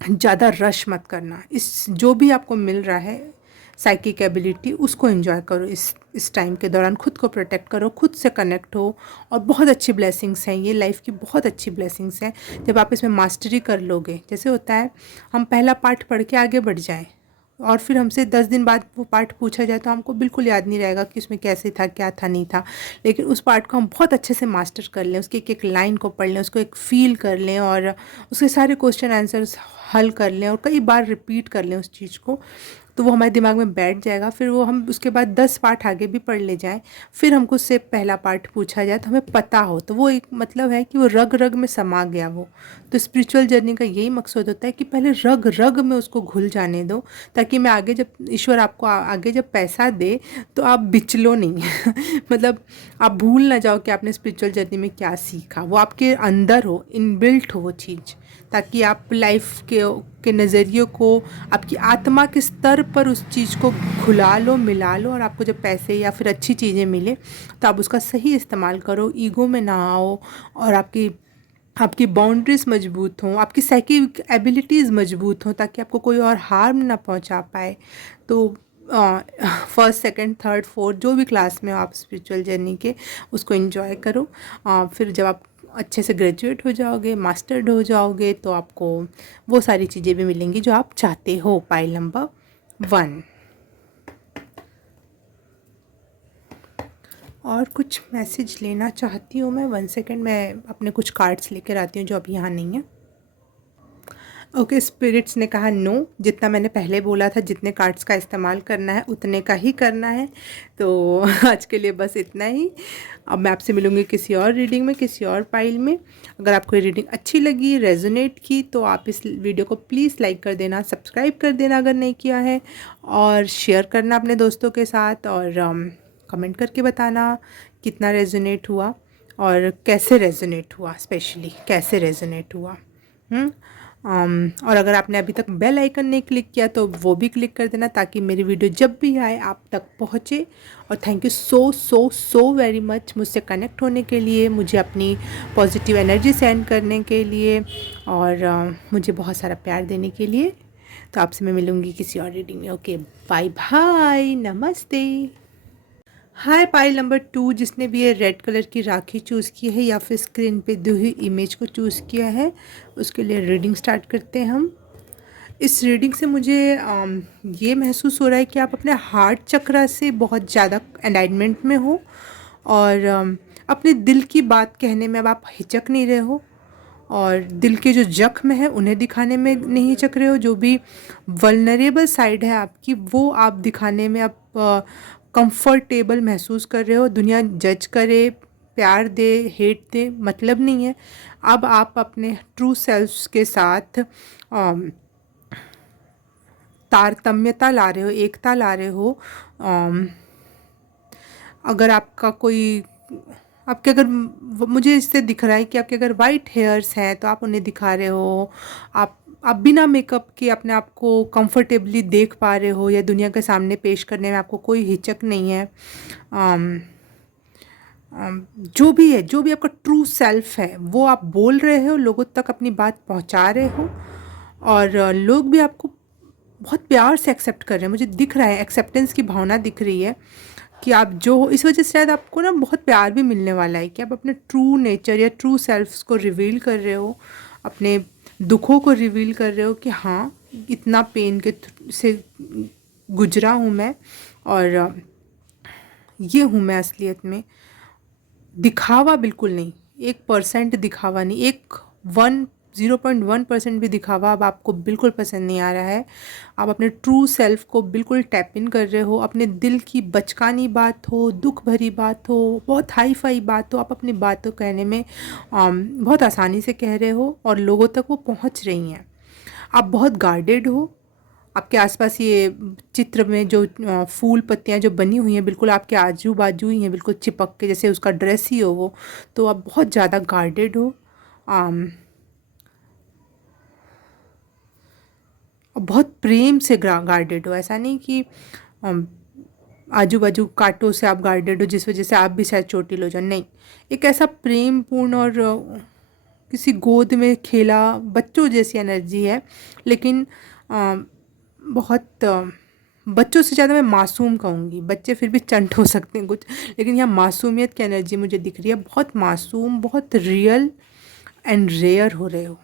ज़्यादा रश मत करना। इस जो भी आपको मिल रहा है साइकिक एबिलिटी, उसको एंजॉय करो। इस टाइम के दौरान खुद को प्रोटेक्ट करो, खुद से कनेक्ट हो। और बहुत अच्छी ब्लेसिंग्स हैं, ये लाइफ की बहुत अच्छी ब्लेसिंग्स हैं जब आप इसमें मास्टरी कर लोगे। जैसे होता है हम पहला पार्ट पढ़ के आगे बढ़ जाएं और फिर हमसे 10 दिन बाद वो पार्ट पूछा जाए तो हमको बिल्कुल याद नहीं रहेगा कि उसमें कैसे था, क्या था, नहीं था। लेकिन उस पार्ट को हम बहुत अच्छे से मास्टर कर लें, उसके एक एक लाइन को पढ़ लें, उसको एक फील कर लें और उसके सारे क्वेश्चन आंसर्स हल कर लें और कई बार रिपीट कर लें उस चीज़ को, तो वो हमारे दिमाग में बैठ जाएगा। फिर वो हम उसके बाद 10 पार्ट आगे भी पढ़ ले जाएं, फिर हमको उससे पहला पार्ट पूछा जाए तो हमें पता हो, तो वो एक मतलब है कि वो रग रग में समा गया वो। तो स्पिरिचुअल जर्नी का यही मकसद होता है कि पहले रग रग में उसको घुल जाने दो, ताकि मैं आगे जब ईश्वर आपको आगे जब पैसा दे तो आप बिचलो नहीं मतलब आप भूल ना जाओ कि आपने स्पिरिचुअल जर्नी में क्या सीखा। वो आपके अंदर हो, इनबिल्ट हो वो चीज़, ताकि आप लाइफ के नज़रिए को, आपकी आत्मा के स्तर पर उस चीज़ को खुला लो, मिला लो। और आपको जब पैसे या फिर अच्छी चीज़ें मिले तो आप उसका सही इस्तेमाल करो, ईगो में ना आओ, और आपकी बाउंड्रीज मजबूत हों, आपकी साइकिक एबिलिटीज़ मजबूत हों, ताकि आपको कोई और हार्म ना पहुंचा पाए। तो फर्स्ट, सेकंड, थर्ड, फोर्थ जो भी क्लास में हो आप स्पिरिचुअल जर्नी के, उसको एंजॉय करो। फिर जब आप अच्छे से ग्रेजुएट हो जाओगे, मास्टर्ड हो जाओगे, तो आपको वो सारी चीज़ें भी मिलेंगी जो आप चाहते हो। Pile number 1। और कुछ मैसेज लेना चाहती हूँ मैं, 1 सेकेंड, मैं अपने कुछ कार्ड्स लेकर आती हूँ जो अभी यहाँ नहीं है। ओके, स्पिरिट्स ने कहा नो, जितना मैंने पहले बोला था जितने कार्ड्स का इस्तेमाल करना है उतने का ही करना है। तो आज के लिए बस इतना ही। अब मैं आपसे मिलूँगी किसी और रीडिंग में, किसी और पाइल में। अगर आपको ये रीडिंग अच्छी लगी, रेजोनेट की, तो आप इस वीडियो को प्लीज़ लाइक कर देना, सब्सक्राइब कर देना अगर नहीं किया है, और शेयर करना अपने दोस्तों के साथ, और कमेंट करके बताना कितना रेजोनेट हुआ और कैसे रेजोनेट हुआ, स्पेशली कैसे रेजोनेट हुआ। और अगर आपने अभी तक बेल आइकन नहीं क्लिक किया तो वो भी क्लिक कर देना, ताकि मेरी वीडियो जब भी आए आप तक पहुँचे। और thank you so so so very much मुझसे कनेक्ट होने के लिए, मुझे अपनी पॉजिटिव एनर्जी सेंड करने के लिए, और मुझे बहुत सारा प्यार देने के लिए। तो आपसे मैं मिलूँगी किसी और रीडिंग में। ओके, बाय बाय, नमस्ते। हाय पाइल नंबर 2, जिसने भी ये रेड कलर की राखी चूज़ की है या फिर स्क्रीन पे दी हुई इमेज को चूज़ किया है, उसके लिए रीडिंग स्टार्ट करते हैं हम। इस रीडिंग से मुझे ये महसूस हो रहा है कि आप अपने हार्ट चक्रा से बहुत ज़्यादा अलाइनमेंट में हो, और अपने दिल की बात कहने में अब आप हिचक नहीं रहे हो, और दिल के जो जख्म है उन्हें दिखाने में नहीं हिचक रहे हो। जो भी वल्नरेबल साइड है आपकी, वो आप दिखाने में आप कंफर्टेबल महसूस कर रहे हो। दुनिया जज करे, प्यार दे, हेट दे, मतलब नहीं है। अब आप अपने ट्रू सेल्फ के साथ तारतम्यता ला रहे हो, एकता ला रहे हो। अगर आपका कोई आपके अगर मुझे इससे दिख रहा है कि आपके अगर वाइट हेयर्स हैं तो आप उन्हें दिखा रहे हो। आप बिना मेकअप के अपने आप को कंफर्टेबली देख पा रहे हो, या दुनिया के सामने पेश करने में आपको कोई हिचक नहीं है। जो भी है, जो भी आपका ट्रू सेल्फ है, वो आप बोल रहे हो, लोगों तक अपनी बात पहुंचा रहे हो, और लोग भी आपको बहुत प्यार से एक्सेप्ट कर रहे हैं। मुझे दिख रहा है, एक्सेप्टेंस की भावना दिख रही है कि आप जो हो, इस वजह से शायद आपको ना बहुत प्यार भी मिलने वाला है कि आप अपने ट्रू नेचर या ट्रू सेल्फ्स को रिवील कर रहे हो, अपने दुखों को रिवील कर रहे हो कि हाँ, इतना पेन के से गुजरा हूँ मैं, और ये हूँ मैं असलियत में। दिखावा बिल्कुल नहीं, 1% दिखावा नहीं, 0.1% भी दिखावा अब आपको बिल्कुल पसंद नहीं आ रहा है। आप अपने ट्रू सेल्फ को बिल्कुल टैप इन कर रहे हो। अपने दिल की बचकानी बात हो, दुख भरी बात हो, बहुत हाई फाई बात हो, आप अपनी बातों कहने में बहुत आसानी से कह रहे हो, और लोगों तक वो पहुंच रही हैं। आप बहुत गार्डेड हो। आपके आसपास ये चित्र में जो फूल पत्तियां जो बनी हुई हैं, बिल्कुल आपके आजू बाजू ही हैं, बिल्कुल चिपक के, जैसे उसका ड्रेस ही हो वो। तो आप बहुत ज़्यादा गार्डेड हो, और बहुत प्रेम से गार्डेड हो। ऐसा नहीं कि आजू बाजू कांटों से आप गार्डेड हो जिस वजह से आप भी शायद चोटिल हो जाए, नहीं। एक ऐसा प्रेम पूर्ण और किसी गोद में खेला बच्चों जैसी एनर्जी है, लेकिन बहुत बच्चों से ज़्यादा मैं मासूम कहूँगी। बच्चे फिर भी चंट हो सकते हैं कुछ, लेकिन यहाँ मासूमियत की एनर्जी मुझे दिख रही है। बहुत मासूम, बहुत रियल एंड रेयर हो रहे हो।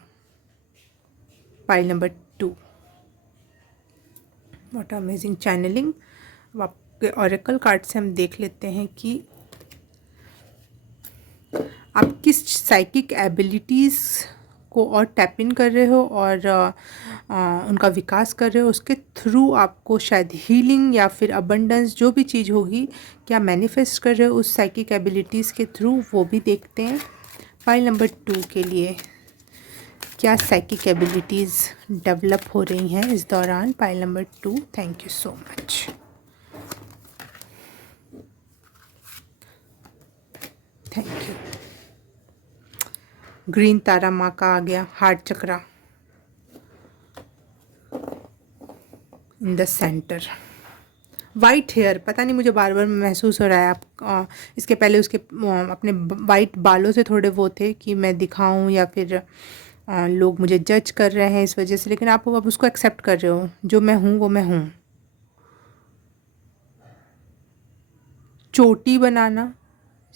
Pile number 2, what amazing channelling. अब आपके ऑरेकल कार्ड से हम देख लेते हैं कि आप किस साइकिक एबिलिटीज़ को और टैप इन कर रहे हो, और उनका विकास कर रहे हो। उसके थ्रू आपको शायद हीलिंग या फिर अबंडेंस, जो भी चीज़ होगी, क्या मैनिफेस्ट कर रहे हो उस साइकिक एबिलिटीज़ के थ्रू, वो भी देखते हैं। पाइल नंबर 2 के लिए क्या साइकिक एबिलिटीज़ डेवलप हो रही हैं इस दौरान। Pile number 2, thank you so much. Thank you. Green Tara माँ का आ गया, heart chakra in the centre. White hair, पता नहीं मुझे बार बार महसूस हो रहा है। आप इसके पहले उसके अपने वाइट बालों से थोड़े वो थे कि मैं दिखाऊं, या फिर लोग मुझे जज कर रहे हैं इस वजह से, लेकिन आप अब उसको एक्सेप्ट कर रहे हो। जो मैं हूँ वो मैं हूँ। चोटी बनाना,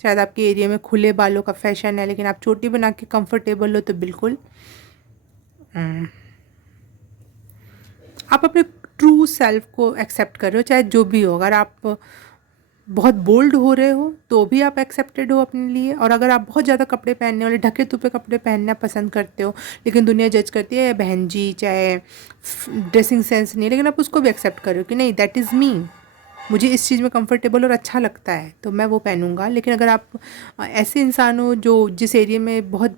शायद आपके एरिया में खुले बालों का फैशन है, लेकिन आप चोटी बना के कंफर्टेबल हो तो बिल्कुल। आप अपने ट्रू सेल्फ को एक्सेप्ट कर रहे हो, चाहे जो भी हो। अगर आप बहुत बोल्ड हो रहे हो तो भी आप एक्सेप्टेड हो अपने लिए, और अगर आप बहुत ज़्यादा कपड़े पहनने वाले, ढके तुपे कपड़े पहनना पसंद करते हो, लेकिन दुनिया जज करती है बहन जी, चाहे ड्रेसिंग सेंस नहीं है, लेकिन आप उसको भी एक्सेप्ट कर रहे हो कि नहीं, दैट इज़ मी, मुझे इस चीज़ में कंफर्टेबल और अच्छा लगता है तो मैं वो पहनूंगा। लेकिन अगर आप ऐसे इंसान हो जो जिस एरिया में बहुत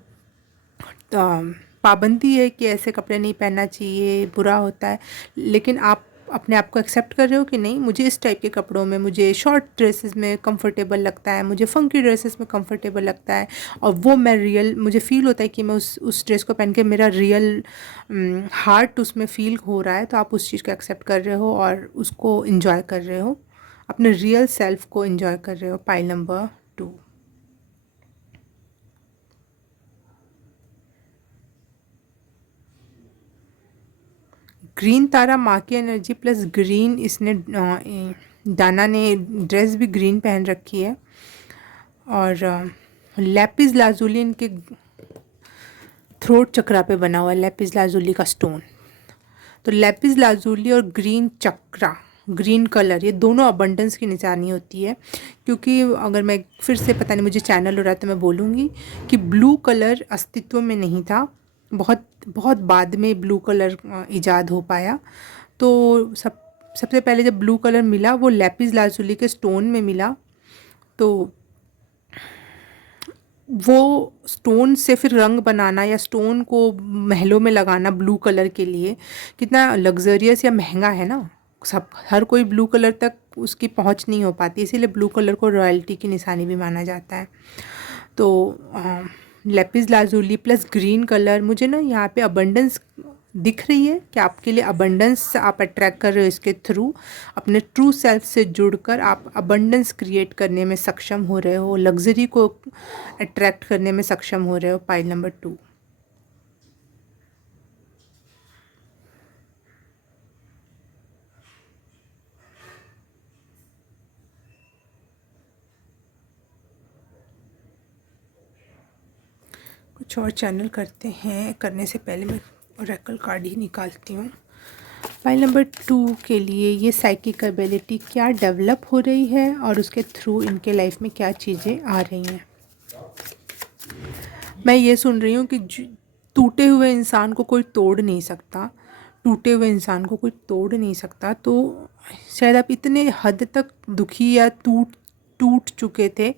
पाबंदी है कि ऐसे कपड़े नहीं पहनना चाहिए, बुरा होता है, लेकिन आप अपने आप को एक्सेप्ट कर रहे हो कि नहीं, मुझे इस टाइप के कपड़ों में, मुझे शॉर्ट ड्रेसेस में कंफर्टेबल लगता है, मुझे फंकी ड्रेसेस में कंफर्टेबल लगता है, और वो मैं रियल, मुझे फ़ील होता है कि मैं उस ड्रेस को पहन के मेरा रियल हार्ट उसमें फ़ील हो रहा है। तो आप उस चीज़ को एक्सेप्ट कर रहे हो और उसको इन्जॉय कर रहे हो, अपने रियल सेल्फ को इन्जॉय कर रहे हो। Pile number 2। ग्रीन तारा माँ की एनर्जी प्लस ग्रीन, इसने दाना ने ड्रेस भी ग्रीन पहन रखी है, और लैपिस लाजुली इनके थ्रोट चक्रा पे बना हुआ है, लैपिस लाजुली का स्टोन। तो लैपिस लाजुली और ग्रीन चक्रा ग्रीन कलर, ये दोनों अबंडेंस की निशानी होती है। क्योंकि अगर मैं फिर से, पता नहीं मुझे चैनल हो रहा है तो मैं बोलूँगी कि ब्लू कलर अस्तित्व में नहीं था, बहुत बहुत बाद में ब्लू कलर ईजाद हो पाया। तो सबसे पहले जब ब्लू कलर मिला वो लैपिस लाजुली के स्टोन में मिला। तो वो स्टोन से फिर रंग बनाना या स्टोन को महलों में लगाना ब्लू कलर के लिए कितना लग्जरियस या महंगा है ना। सब हर कोई ब्लू कलर तक उसकी पहुंच नहीं हो पाती, इसीलिए ब्लू कलर को रॉयल्टी की निशानी भी माना जाता है। तो lapis lazuli plus green colour, मुझे ना यहाँ पे अबंडेंस दिख रही है कि आपके लिए अबंडेंस आप अट्रैक्ट कर रहे हो। इसके थ्रू अपने ट्रू सेल्फ से जुड़कर आप अबंडेंस क्रिएट करने में सक्षम हो रहे हो, लग्जरी को अट्रैक्ट करने में सक्षम हो रहे हो। Pile number 2। कुछ और चैनल करते हैं, करने से पहले मैं ओरेकल कार्ड ही निकालती हूँ। फाइल नंबर 2 के लिए ये साइकिक एबिलिटी क्या डेवलप हो रही है और उसके थ्रू इनके लाइफ में क्या चीज़ें आ रही हैं। मैं ये सुन रही हूँ कि टूटे हुए इंसान को कोई तोड़ नहीं सकता, टूटे हुए इंसान को कोई तोड़ नहीं सकता। तो शायद आप इतने हद तक दुखी या टूट टूट चुके थे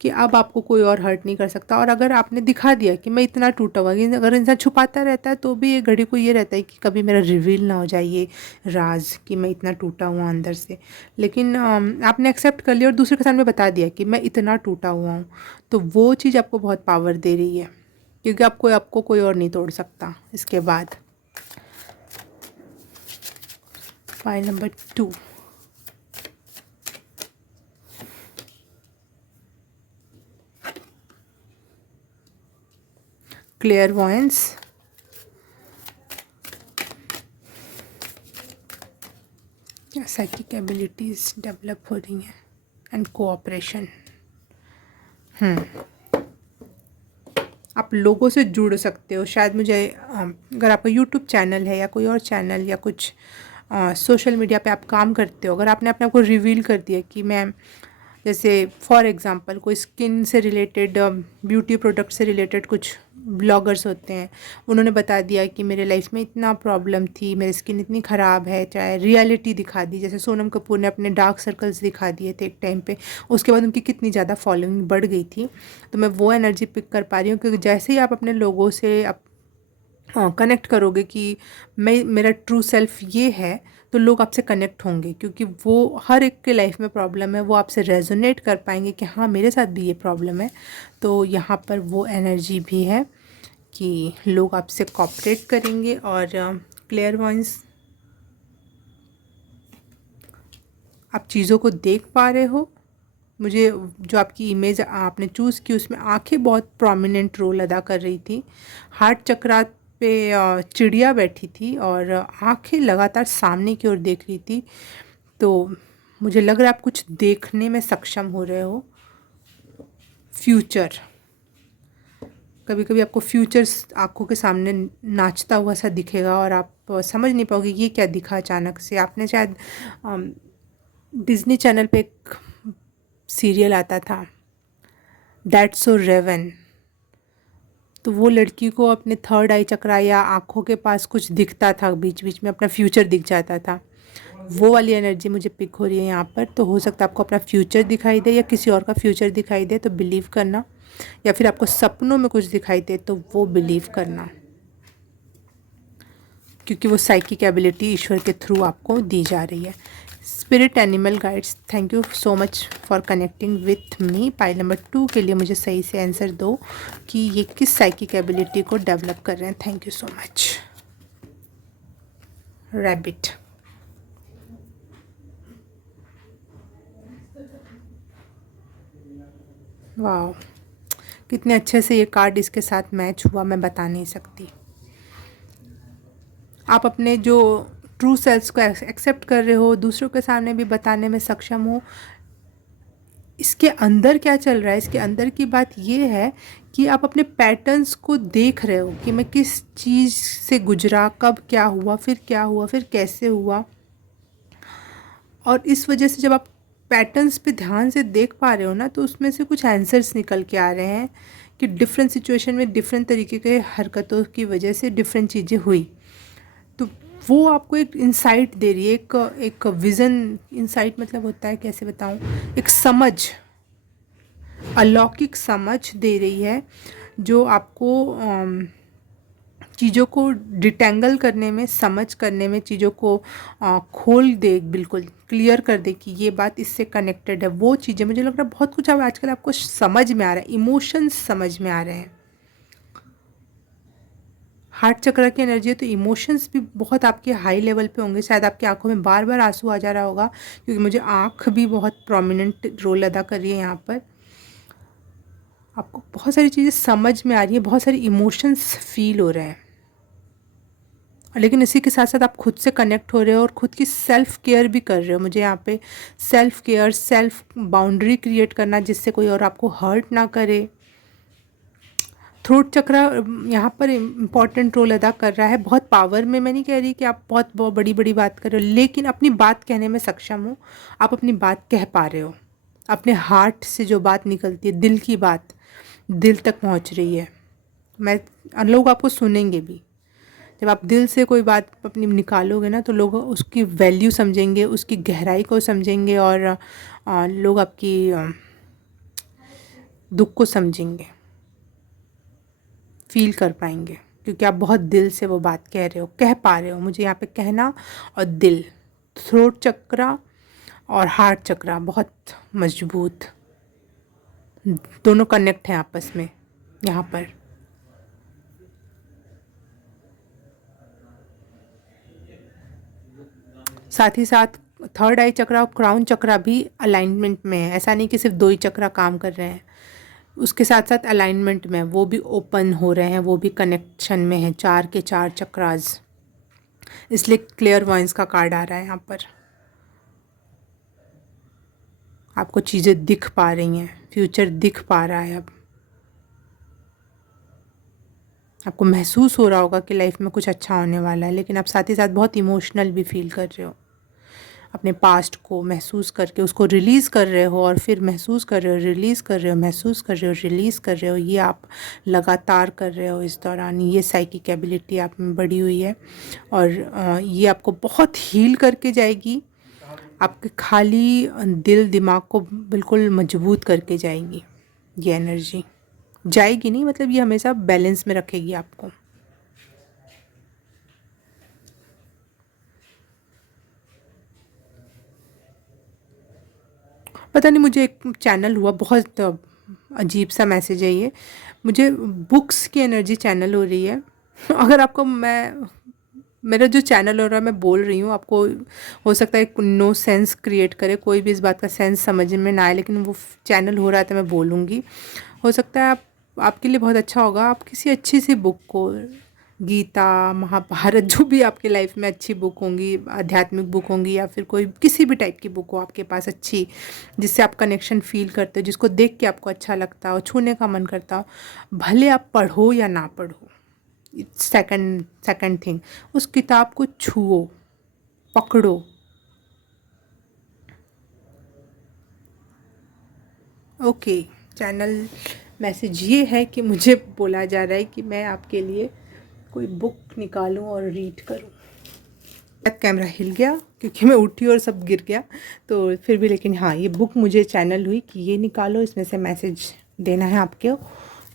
कि अब आपको कोई और हर्ट नहीं कर सकता। और अगर आपने दिखा दिया कि मैं इतना टूटा हुआ, अगर इंसान छुपाता रहता है तो भी ये घड़ी को ये रहता है कि कभी मेरा रिवील ना हो जाए ये राज कि मैं इतना टूटा हुआ अंदर से। लेकिन आपने एक्सेप्ट कर लिया और दूसरे के सामने बता दिया कि मैं इतना टूटा हुआ हूँ, तो वो चीज़ आपको बहुत पावर दे रही है, क्योंकि आपको कोई और नहीं तोड़ सकता। इसके बाद फाइल नंबर 2, क्लेयरवॉयंस। क्या साइकिक एबिलिटीज़ डेवलप हो रही हैं एंड कोऑपरेशन। आप लोगों से जुड़ सकते हो। शायद मुझे अगर आपका यूट्यूब चैनल है या कोई और चैनल या कुछ सोशल मीडिया पे आप काम करते हो, अगर आपने अपने आप को रिवील कर दिया कि मैं, जैसे फॉर एग्ज़ाम्पल कोई स्किन से रिलेटेड, ब्यूटी प्रोडक्ट से रिलेटेड कुछ ब्लॉगर्स होते हैं, उन्होंने बता दिया कि मेरे लाइफ में इतना प्रॉब्लम थी, मेरी स्किन इतनी ख़राब है, चाहे रियलिटी दिखा दी। जैसे सोनम कपूर ने अपने डार्क सर्कल्स दिखा दिए थे एक टाइम पे, उसके बाद उनकी कितनी ज़्यादा फॉलोइंग बढ़ गई थी। तो मैं वो एनर्जी पिक कर पा रही हूँ, क्योंकि जैसे ही आप अपने लोगों से कनेक्ट करोगे कि मेरा ट्रू सेल्फ ये है, तो लोग आपसे कनेक्ट होंगे, क्योंकि वो हर एक के लाइफ में प्रॉब्लम है, वो आपसे रेजोनेट कर पाएंगे कि हाँ मेरे साथ भी ये प्रॉब्लम है। तो यहाँ पर वो एनर्जी भी है कि लोग आपसे कोऑपरेट करेंगे। और क्लेयरवॉयंस, आप चीज़ों को देख पा रहे हो। मुझे जो आपकी इमेज आपने चूज़ की उसमें आंखें बहुत प्रोमिनेंट रोल अदा कर रही थी। हार्ट चक्रा पे चिड़िया बैठी थी और आंखें लगातार सामने की ओर देख रही थी। तो मुझे लग रहा है आप कुछ देखने में सक्षम हो रहे हो। फ्यूचर, कभी कभी आपको फ्यूचर आंखों के सामने नाचता हुआ सा दिखेगा और आप समझ नहीं पाओगे ये क्या दिखा अचानक से। आपने शायद डिज्नी चैनल पे एक सीरियल आता था दैट्स सो रेवन, तो वो लड़की को अपने थर्ड आई चक्रा या आँखों के पास कुछ दिखता था, बीच बीच में अपना फ्यूचर दिख जाता था। वो वाली एनर्जी मुझे पिक हो रही है यहाँ पर। तो हो सकता है आपको अपना फ्यूचर दिखाई दे या किसी और का फ्यूचर दिखाई दे तो बिलीव करना, या फिर आपको सपनों में कुछ दिखाई दे तो वो बिलीव करना, क्योंकि वो साइकिक एबिलिटी ईश्वर के थ्रू आपको दी जा रही है। Spirit animal guides, thank you so much for connecting with me. Pile number 2 के लिए मुझे सही से आंसर दो कि ये किस साइकिक एबिलिटी को डेवलप कर रहे हैं। Thank you so much. Rabbit, वाह कितने अच्छे से ये कार्ड इसके साथ मैच हुआ, मैं बता नहीं सकती। आप अपने जो ट्रू सेल्स को एक्सेप्ट कर रहे हो, दूसरों के सामने भी बताने में सक्षम हो। इसके अंदर क्या चल रहा है, इसके अंदर की बात ये है कि आप अपने पैटर्न्स को देख रहे हो कि मैं किस चीज़ से गुजरा, कब क्या हुआ, फिर कैसे हुआ। और इस वजह से जब आप पैटर्न्स पे ध्यान से देख पा रहे हो ना, तो उसमें से कुछ आंसर्स निकल के आ रहे हैं कि डिफरेंट सिचुएशन में डिफरेंट तरीके के हरकतों की वजह से डिफरेंट चीज़ें हुई। तो वो आपको एक इंसाइट दे रही है, एक एक विज़न। इंसाइट मतलब होता है, कैसे बताऊँ, एक समझ, अलौकिक समझ दे रही है, जो आपको चीज़ों को डिटेंगल करने में, समझ करने में, चीज़ों को खोल दे, बिल्कुल क्लियर कर दे कि ये बात इससे कनेक्टेड है। वो चीज़ें मुझे लग रहा है बहुत कुछ अब आजकल आपको समझ में आ रहा है, इमोशंस समझ में आ रहे हैं। हार्ट चक्र की एनर्जी है तो इमोशंस भी बहुत आपके हाई लेवल पे होंगे। शायद आपकी आंखों में बार बार आंसू आ जा रहा होगा, क्योंकि मुझे आंख भी बहुत प्रोमिनेंट रोल अदा कर रही है यहाँ पर। आपको बहुत सारी चीज़ें समझ में आ रही है, बहुत सारे इमोशंस फील हो रहे हैं, लेकिन इसी के साथ साथ आप खुद से कनेक्ट हो रहे हो और खुद की सेल्फ केयर भी कर रहे हो। मुझे यहाँ पे self care, self boundary create करना, जिससे कोई और आपको हर्ट ना करे। थ्रोट चक्र यहाँ पर इम्पॉर्टेंट रोल अदा कर रहा है, बहुत पावर में। मैं नहीं कह रही कि आप बहुत बहुत बड़ी बड़ी बात कर रहे हो, लेकिन अपनी बात कहने में सक्षम हो। आप अपनी बात कह पा रहे हो, अपने हार्ट से जो बात निकलती है, दिल की बात दिल तक पहुँच रही है। लोग आपको सुनेंगे भी। जब आप दिल से कोई बात अपनी निकालोगे ना, तो लोग उसकी वैल्यू समझेंगे, उसकी गहराई को समझेंगे, और लोग आपकी दुख को समझेंगे, फील कर पाएंगे, क्योंकि आप बहुत दिल से वो बात कह रहे हो, कह पा रहे हो। मुझे यहाँ पे कहना और दिल, थ्रोट चक्रा और हार्ट चक्रा बहुत मजबूत, दोनों कनेक्ट हैं आपस में यहाँ पर। साथ ही साथ थर्ड आई चक्रा और क्राउन चक्रा भी अलाइनमेंट में है। ऐसा नहीं कि सिर्फ दो ही चक्रा काम कर रहे हैं, उसके साथ साथ अलाइनमेंट में वो भी ओपन हो रहे हैं, वो भी कनेक्शन में है। चार के चार चक्रास, इसलिए क्लियर वॉइस का कार्ड आ रहा है यहाँ पर। आपको चीज़ें दिख पा रही हैं, फ्यूचर दिख पा रहा है। अब आपको महसूस हो रहा होगा कि लाइफ में कुछ अच्छा होने वाला है, लेकिन आप साथ ही साथ बहुत इमोशनल भी फील कर रहे हो। अपने पास्ट को महसूस करके उसको रिलीज़ कर रहे हो, और फिर महसूस कर रहे हो, रिलीज़ कर रहे हो, महसूस कर रहे हो, रिलीज़ कर रहे हो। ये आप लगातार कर रहे हो इस दौरान। ये साइकिक एबिलिटी आप में बढ़ी हुई है, और ये आपको बहुत हील करके जाएगी। आपके खाली दिल दिमाग को बिल्कुल मजबूत करके जाएगी। ये एनर्जी जाएगी नहीं, मतलब ये हमेशा बैलेंस में रखेगी आपको। पता नहीं, मुझे एक चैनल हुआ, बहुत अजीब सा मैसेज है ये। मुझे बुक्स की एनर्जी चैनल हो रही है। अगर आपको मेरा जो चैनल हो रहा है, मैं बोल रही हूँ आपको, हो सकता है नो सेंस क्रिएट करे, कोई भी इस बात का सेंस समझ में ना आए, लेकिन वो चैनल हो रहा है तो मैं बोलूँगी। हो सकता है आपके लिए बहुत अच्छा होगा। आप किसी अच्छी सी बुक को, गीता, महाभारत, जो भी आपके लाइफ में अच्छी बुक होंगी, आध्यात्मिक बुक होंगी, या फिर कोई किसी भी टाइप की बुक हो आपके पास अच्छी, जिससे आप कनेक्शन फील करते हो, जिसको देख के आपको अच्छा लगता हो, छूने का मन करता हो, भले आप पढ़ो या ना पढ़ो, सेकंड सेकंड थिंग, उस किताब को छुओ, पकड़ो। ओके, चैनल मैसेज ये है कि मुझे बोला जा रहा है कि मैं आपके लिए कोई बुक निकालूं और रीड करूं। कैमरा हिल गया क्योंकि मैं उठी और सब गिर गया, तो फिर भी, लेकिन हाँ, ये बुक मुझे चैनल हुई कि ये निकालो, इसमें से मैसेज देना है आपको।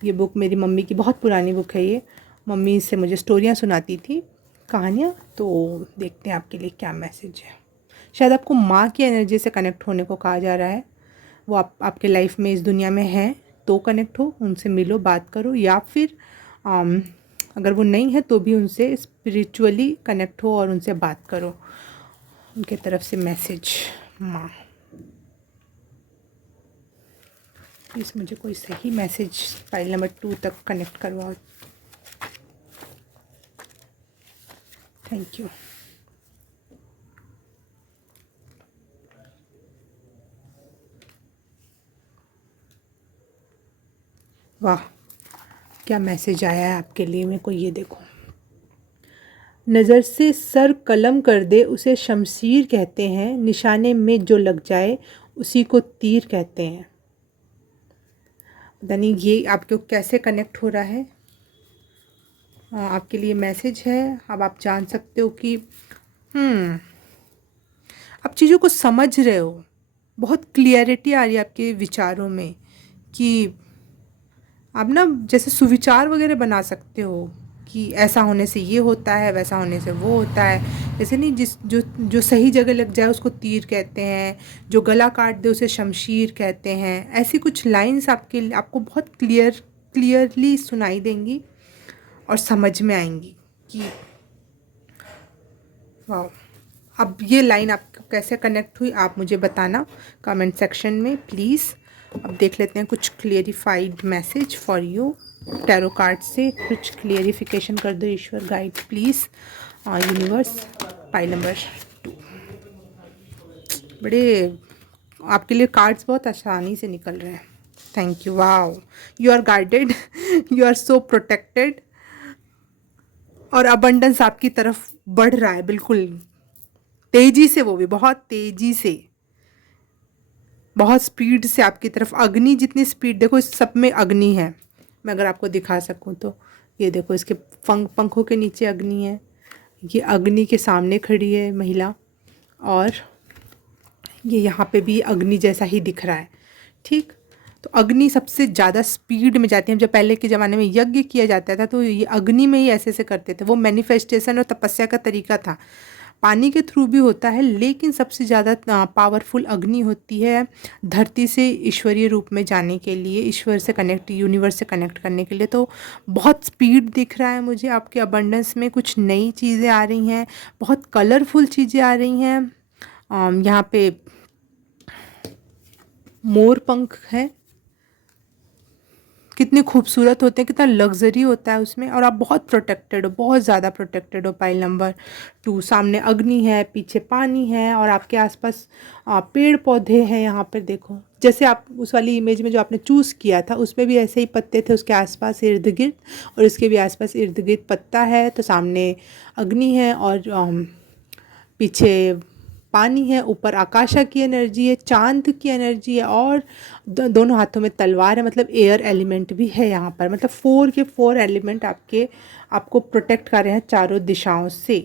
ये बुक मेरी मम्मी की बहुत पुरानी बुक है। ये मम्मी से मुझे स्टोरियाँ सुनाती थी, कहानियाँ। तो देखते हैं आपके लिए क्या मैसेज है। शायद आपको माँ की एनर्जी से कनेक्ट होने को कहा जा रहा है। वो आपके लाइफ में, इस दुनिया में हैं, तो कनेक्ट हो, उनसे मिलो, बात करो, या फिर अगर वो नहीं है तो भी उनसे स्पिरिचुअली कनेक्ट हो और उनसे बात करो। उनके तरफ से मैसेज, माँ प्लीज़ मुझे कोई सही मैसेज फाइल नंबर 2 तक कनेक्ट करवाओ। Thank you. वाह, क्या मैसेज आया है आपके लिए। मेरे को ये देखो, नज़र से सर कलम कर दे उसे शमशीर कहते हैं, निशाने में जो लग जाए उसी को तीर कहते हैं। पता नहीं ये आपको कैसे कनेक्ट हो रहा है। आपके लिए मैसेज है। अब आप जान सकते हो कि आप चीज़ों को समझ रहे हो, बहुत क्लियरिटी आ रही है आपके विचारों में कि आप ना जैसे सुविचार वगैरह बना सकते हो कि ऐसा होने से ये होता है, वैसा होने से वो होता है। जैसे नहीं, जिस जो जो सही जगह लग जाए उसको तीर कहते हैं, जो गला काट दे उसे शमशीर कहते हैं। ऐसी कुछ लाइंस आपको बहुत क्लियरली सुनाई देंगी और समझ में आएंगी कि वाह। अब ये लाइन आपको कैसे कनेक्ट हुई आप मुझे बताना कमेंट सेक्शन में प्लीज़। अब देख लेते हैं कुछ clarified message for you. Tarot card से कुछ क्लियरिफिकेशन कर दो ईश्वर guide please. Universe pile number 2। बड़े आपके लिए कार्ड्स बहुत आसानी से निकल रहे हैं। Thank you. Wow, you are guided, you are so protected और अबंडेंस आपकी तरफ बढ़ रहा है बिल्कुल तेजी से, वो भी बहुत तेजी से, बहुत स्पीड से आपकी तरफ। अग्नि जितनी स्पीड, देखो इस सब में अग्नि है। मैं अगर आपको दिखा सकूं तो ये देखो, इसके पंखों के नीचे अग्नि है। ये अग्नि के सामने खड़ी है महिला और ये यहाँ पे भी अग्नि जैसा ही दिख रहा है। ठीक, तो अग्नि सबसे ज़्यादा स्पीड में जाती है। जब पहले के ज़माने में यज्ञ किया जाता था तो ये अग्नि में ही ऐसे ऐसे करते थे। वो मैनिफेस्टेशन और तपस्या का तरीका था। पानी के थ्रू भी होता है लेकिन सबसे ज़्यादा पावरफुल अग्नि होती है धरती से ईश्वरीय रूप में जाने के लिए, ईश्वर से कनेक्ट, यूनिवर्स से कनेक्ट करने के लिए। तो बहुत स्पीड दिख रहा है मुझे आपके अबंडेंस में। कुछ नई चीज़ें आ रही हैं, बहुत कलरफुल चीज़ें आ रही हैं। यहाँ पे मोर पंख है, कितने खूबसूरत होते हैं, कितना लग्जरी होता है उसमें। और आप बहुत प्रोटेक्टेड हो, बहुत ज़्यादा प्रोटेक्टेड हो। पाइल नंबर 2, सामने अग्नि है, पीछे पानी है और आपके आसपास पेड़ पौधे हैं। यहाँ पर देखो, जैसे आप उस वाली इमेज में जो आपने चूज़ किया था उसमें भी ऐसे ही पत्ते थे उसके आसपास इर्द गिर्द, और इसके भी आसपास इर्द गिर्द पत्ता है। तो सामने अग्नि है और पीछे पानी है, ऊपर आकाशा की एनर्जी है, चांद की एनर्जी है और दोनों हाथों में तलवार है। मतलब एयर एलिमेंट भी है यहाँ पर। मतलब 4 के 4 एलिमेंट आपको प्रोटेक्ट कर रहे हैं चारों दिशाओं से।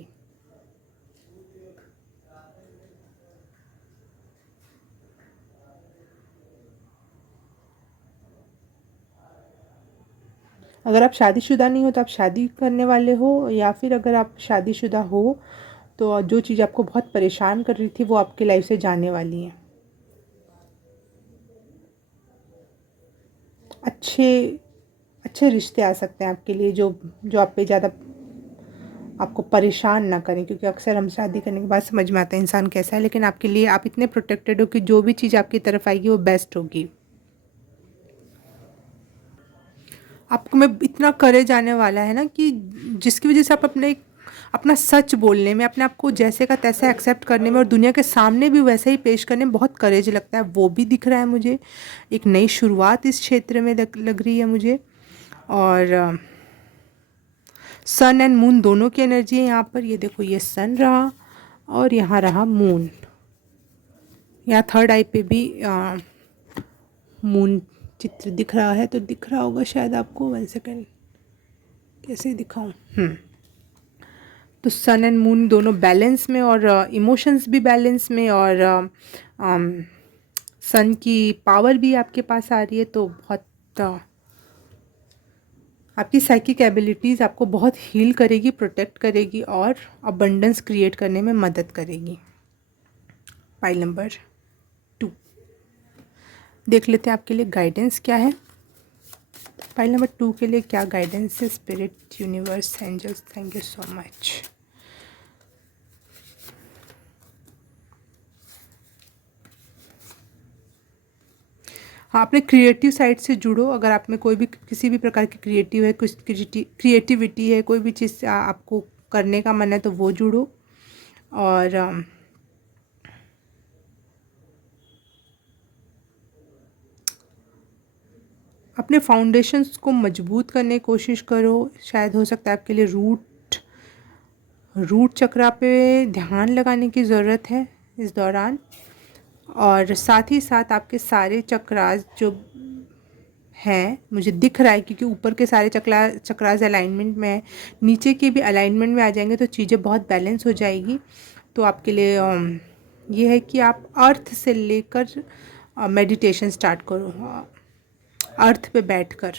अगर आप शादीशुदा नहीं हो तो आप शादी करने वाले हो, या फिर अगर आप शादीशुदा हो तो जो चीज़ आपको बहुत परेशान कर रही थी वो आपकी लाइफ से जाने वाली है। अच्छे अच्छे रिश्ते आ सकते हैं आपके लिए जो जो आप पे ज़्यादा आपको परेशान ना करें, क्योंकि अक्सर हम शादी करने के बाद समझ में आता है इंसान कैसा है। लेकिन आपके लिए, आप इतने प्रोटेक्टेड हो कि जो भी चीज़ आपकी तरफ आएगी वो बेस्ट होगी। आपको में इतना करेज आने वाला है ना कि जिसकी वजह से आप अपना सच बोलने में, अपने आप को जैसे का तैसा एक्सेप्ट करने में और दुनिया के सामने भी वैसे ही पेश करने में बहुत करेज लगता है। वो भी दिख रहा है मुझे। एक नई शुरुआत इस क्षेत्र में लग रही है मुझे। और सन एंड मून दोनों की एनर्जी है यहाँ पर। ये देखो, ये सन रहा और यहाँ रहा मून। यहाँ थर्ड आई पे भी मून चित्र दिख रहा है, तो दिख रहा होगा शायद आपको। 1 सेकेंड, कैसे दिखाऊं। तो सन एंड मून दोनों बैलेंस में और इमोशंस भी बैलेंस में, और सन की पावर भी आपके पास आ रही है। तो बहुत आपकी साइकिक एबिलिटीज़ आपको बहुत हील करेगी, प्रोटेक्ट करेगी और अबंडेंस क्रिएट करने में मदद करेगी। पाइल नंबर 2 देख लेते हैं आपके लिए गाइडेंस क्या है। पाइल नंबर 2 के लिए क्या गाइडेंस है spirit, universe, angels. Thank you so much. हाँ, अपने क्रिएटिव साइड से जुड़ो। अगर आप में कोई भी किसी भी प्रकार की क्रिएटिव है, कुछ क्रिएटिविटी है, कोई भी चीज़ आपको करने का मन है तो वो जुड़ो। और अपने फाउंडेशंस को मजबूत करने की कोशिश करो। शायद हो सकता है आपके लिए रूट चक्रा पे ध्यान लगाने की ज़रूरत है इस दौरान। और साथ ही साथ आपके सारे चक्रास जो हैं, मुझे दिख रहा है क्योंकि ऊपर के सारे चक्रास अलाइनमेंट में है, नीचे के भी अलाइनमेंट में आ जाएंगे तो चीज़ें बहुत बैलेंस हो जाएगी। तो आपके लिए ये है कि आप अर्थ से लेकर मेडिटेशन स्टार्ट करो, अर्थ पे बैठकर,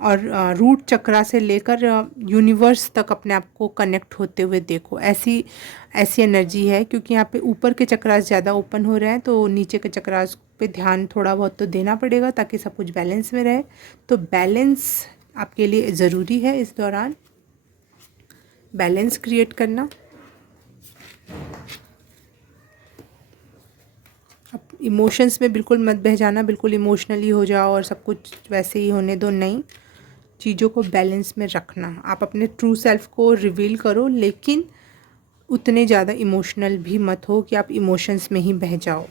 और रूट चक्रा से लेकर यूनिवर्स तक अपने आप को कनेक्ट होते हुए देखो। ऐसी एनर्जी है क्योंकि यहाँ पे ऊपर के चक्रास ज़्यादा ओपन हो रहे हैं, तो नीचे के चक्रास पे ध्यान थोड़ा बहुत तो देना पड़ेगा ताकि सब कुछ बैलेंस में रहे। तो बैलेंस आपके लिए ज़रूरी है इस दौरान, बैलेंस क्रिएट करना। अब इमोशंस में बिल्कुल मत बह जाना, बिल्कुल इमोशनली हो जाओ और सब कुछ वैसे ही होने दो, नहीं, चीज़ों को बैलेंस में रखना। आप अपने ट्रू सेल्फ को रिवील करो, लेकिन उतने ज़्यादा इमोशनल भी मत हो कि आप इमोशंस में ही बह जाओ।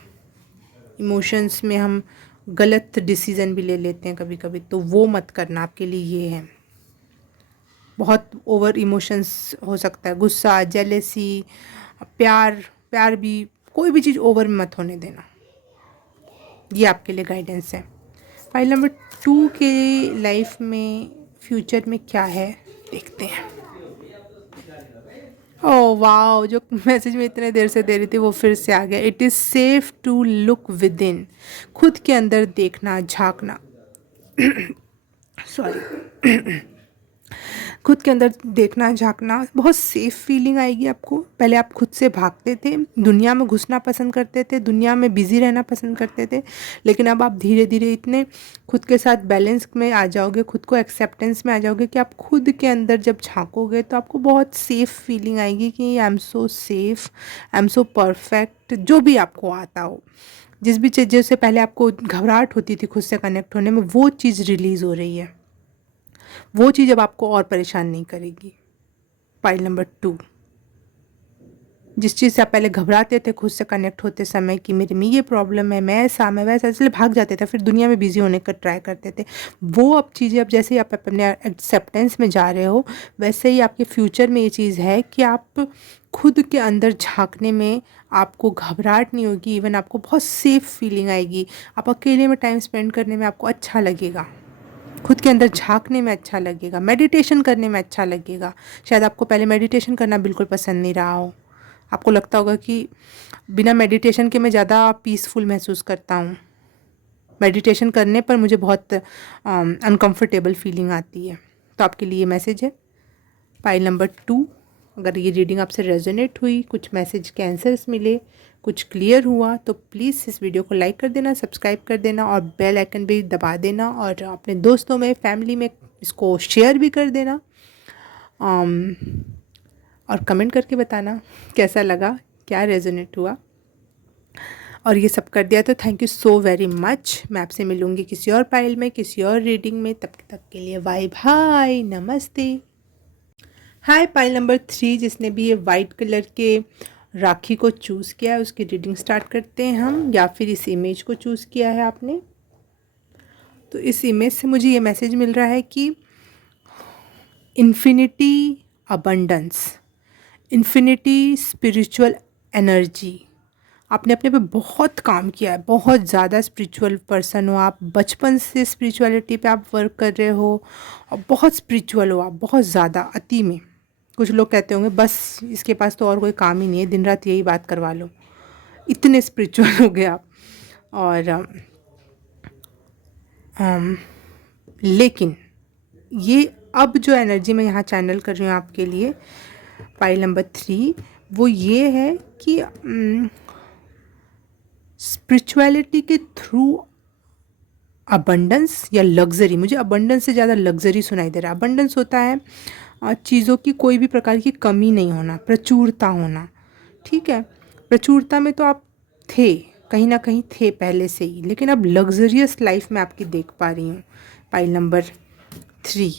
इमोशंस में हम गलत डिसीज़न भी ले लेते हैं कभी कभी, तो वो मत करना। आपके लिए ये है, बहुत ओवर इमोशंस हो सकता है, गुस्सा, जेलेसी, प्यार भी, कोई भी चीज़ ओवर में मत होने देना। ये आपके लिए गाइडेंस है। फाइल नंबर 2 के लाइफ में फ्यूचर में क्या है देखते हैं। ओह वाओ, जो मैसेज में इतने देर से दे रही थी वो फिर से आ गया। It is safe to look within, खुद के अंदर देखना, झांकना सॉरी खुद के अंदर देखना, झांकना, बहुत सेफ़ फीलिंग आएगी आपको। पहले आप खुद से भागते थे, दुनिया में घुसना पसंद करते थे, दुनिया में बिज़ी रहना पसंद करते थे, लेकिन अब आप धीरे धीरे इतने खुद के साथ बैलेंस में आ जाओगे, खुद को एक्सेप्टेंस में आ जाओगे कि आप खुद के अंदर जब झांकोगे तो आपको बहुत सेफ़ फीलिंग आएगी कि I am so safe, I am so perfect. जो भी आपको आता हो, जिस भी चीज़ से पहले आपको घबराहट होती थी खुद से कनेक्ट होने में, वो चीज़ रिलीज़ हो रही है, वो चीज़ अब आपको और परेशान नहीं करेगी। फाइल नंबर 2, जिस चीज़ से आप पहले घबराते थे खुद से कनेक्ट होते समय कि मेरे में ये प्रॉब्लम है, मैं ऐसा, मैं वैसा, इसलिए भाग जाते थे, फिर दुनिया में बिजी होने का ट्राई करते थे, वो अब चीज़ें, अब जैसे ही आप अपने एक्सेप्टेंस में जा रहे हो, वैसे ही आपके फ्यूचर में ये चीज़ है कि आप खुद के अंदर झांकने में आपको घबराहट नहीं होगी, इवन आपको बहुत सेफ़ फीलिंग आएगी। आप अकेले में टाइम स्पेंड करने में आपको अच्छा लगेगा, खुद के अंदर झांकने में अच्छा लगेगा, मेडिटेशन करने में अच्छा लगेगा। शायद आपको पहले मेडिटेशन करना बिल्कुल पसंद नहीं रहा हो, आपको लगता होगा कि बिना मेडिटेशन के मैं ज़्यादा पीसफुल महसूस करता हूँ, मेडिटेशन करने पर मुझे बहुत अनकंफर्टेबल फीलिंग आती है। तो आपके लिए मैसेज है फाइल नंबर 2। अगर ये रीडिंग आपसे रेजोनेट हुई, कुछ मैसेज के आंसर्स मिले, कुछ क्लियर हुआ, तो प्लीज़ इस वीडियो को लाइक कर देना, सब्सक्राइब कर देना और बेल आइकन भी दबा देना, और अपने दोस्तों में, फैमिली में इसको शेयर भी कर देना, और कमेंट करके बताना कैसा लगा, क्या रेजोनेट हुआ। और ये सब कर दिया तो thank you so very much. मैं आपसे मिलूँगी किसी और फाइल में, किसी और रीडिंग में। तब तक के लिए बाय बाय, नमस्ते। हाय, फाइल नंबर 3 जिसने भी ये वाइट कलर के राखी को चूज़ किया है उसकी रीडिंग स्टार्ट करते हैं हम, या फिर इस इमेज को चूज़ किया है आपने। तो इस इमेज से मुझे ये मैसेज मिल रहा है कि infinity abundance, infinity spiritual energy. आपने अपने पे बहुत काम किया है, बहुत ज़्यादा स्पिरिचुअल पर्सन हो आप, बचपन से स्पिरिचुअलिटी पे आप वर्क कर रहे हो और बहुत स्पिरिचुअल हो आप, बहुत ज़्यादा, अति में। कुछ लोग कहते होंगे बस इसके पास तो और कोई काम ही नहीं है, दिन रात यही बात करवा लो, इतने स्पिरिचुअल हो गए आप। और लेकिन ये अब जो एनर्जी मैं यहाँ चैनल कर रही हूँ आपके लिए, फाइल नंबर 3, वो ये है कि स्पिरिचुअलिटी के थ्रू अबंडेंस या लग्जरी, मुझे अबंडेंस से ज़्यादा लग्जरी सुनाई दे रहा है। अबंडेंस होता है चीज़ों की कोई भी प्रकार की कमी नहीं होना, प्रचुरता होना, ठीक है। प्रचुरता में तो आप थे, कहीं ना कहीं थे पहले से ही, लेकिन अब लग्जरियस लाइफ में आपकी देख पा रही हूँ, फाइल नंबर 3।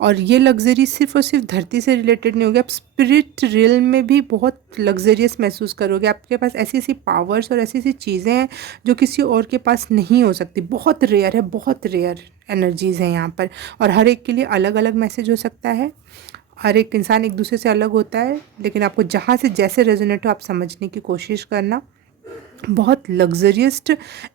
और ये लग्ज़री सिर्फ़ और सिर्फ धरती से रिलेटेड नहीं होगी, आप स्पिरिट रियल में भी बहुत लग्ज़रियस महसूस करोगे। आपके पास ऐसी-ऐसी पावर्स और ऐसी-ऐसी चीज़ें हैं जो किसी और के पास नहीं हो सकती। बहुत रेयर है, बहुत रेयर एनर्जीज़ हैं यहाँ पर, और हर एक के लिए अलग-अलग मैसेज हो सकता है। हर एक इंसान एक दूसरे से अलग होता है, लेकिन आपको जहाँ से जैसे रेज़ोनेट हो आप समझने की कोशिश करना। बहुत लग्ज़रियस्ट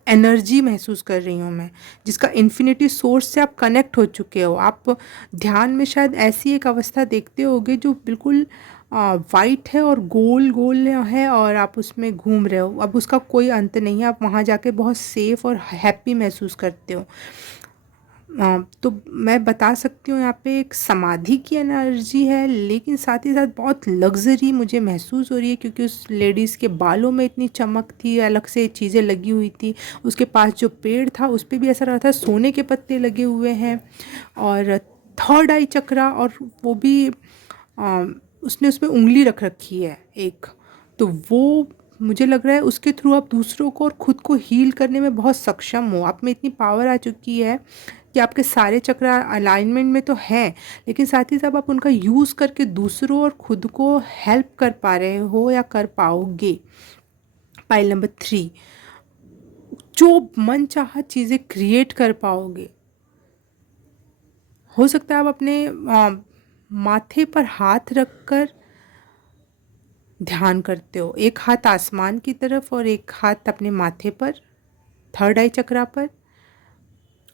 एनर्जी महसूस कर रही हूँ मैं, जिसका इन्फिनिटी सोर्स से आप कनेक्ट हो चुके हो। आप ध्यान में शायद ऐसी एक अवस्था देखते होगे जो बिल्कुल वाइट है और गोल गोल है, और आप उसमें घूम रहे हो। अब उसका कोई अंत नहीं है, आप वहाँ जाके बहुत सेफ़ और हैप्पी महसूस करते हो। तो मैं बता सकती हूँ यहाँ पे एक समाधि की एनर्जी है, लेकिन साथ ही साथ बहुत लग्ज़री मुझे महसूस हो रही है, क्योंकि उस लेडीज़ के बालों में इतनी चमक थी, अलग से चीज़ें लगी हुई थी। उसके पास जो पेड़ था उस पे भी ऐसा लग रहा था सोने के पत्ते लगे हुए हैं, और थर्ड आई चक्रा, और वो भी उसने उसमें उँगली रख रखी है एक। तो वो मुझे लग रहा है उसके थ्रू आप दूसरों को और ख़ुद को हील करने में बहुत सक्षम हो। आप में इतनी पावर आ चुकी है कि आपके सारे चक्र अलाइनमेंट में तो हैं, लेकिन साथ ही साथ आप उनका यूज़ करके दूसरों और ख़ुद को हेल्प कर पा रहे हो या कर पाओगे। पाइल नंबर 3, जो मन चाहा चीज़ें क्रिएट कर पाओगे। हो सकता है आप अपने माथे पर हाथ रखकर ध्यान करते हो, एक हाथ आसमान की तरफ और एक हाथ अपने माथे पर, थर्ड आई चक्रा पर,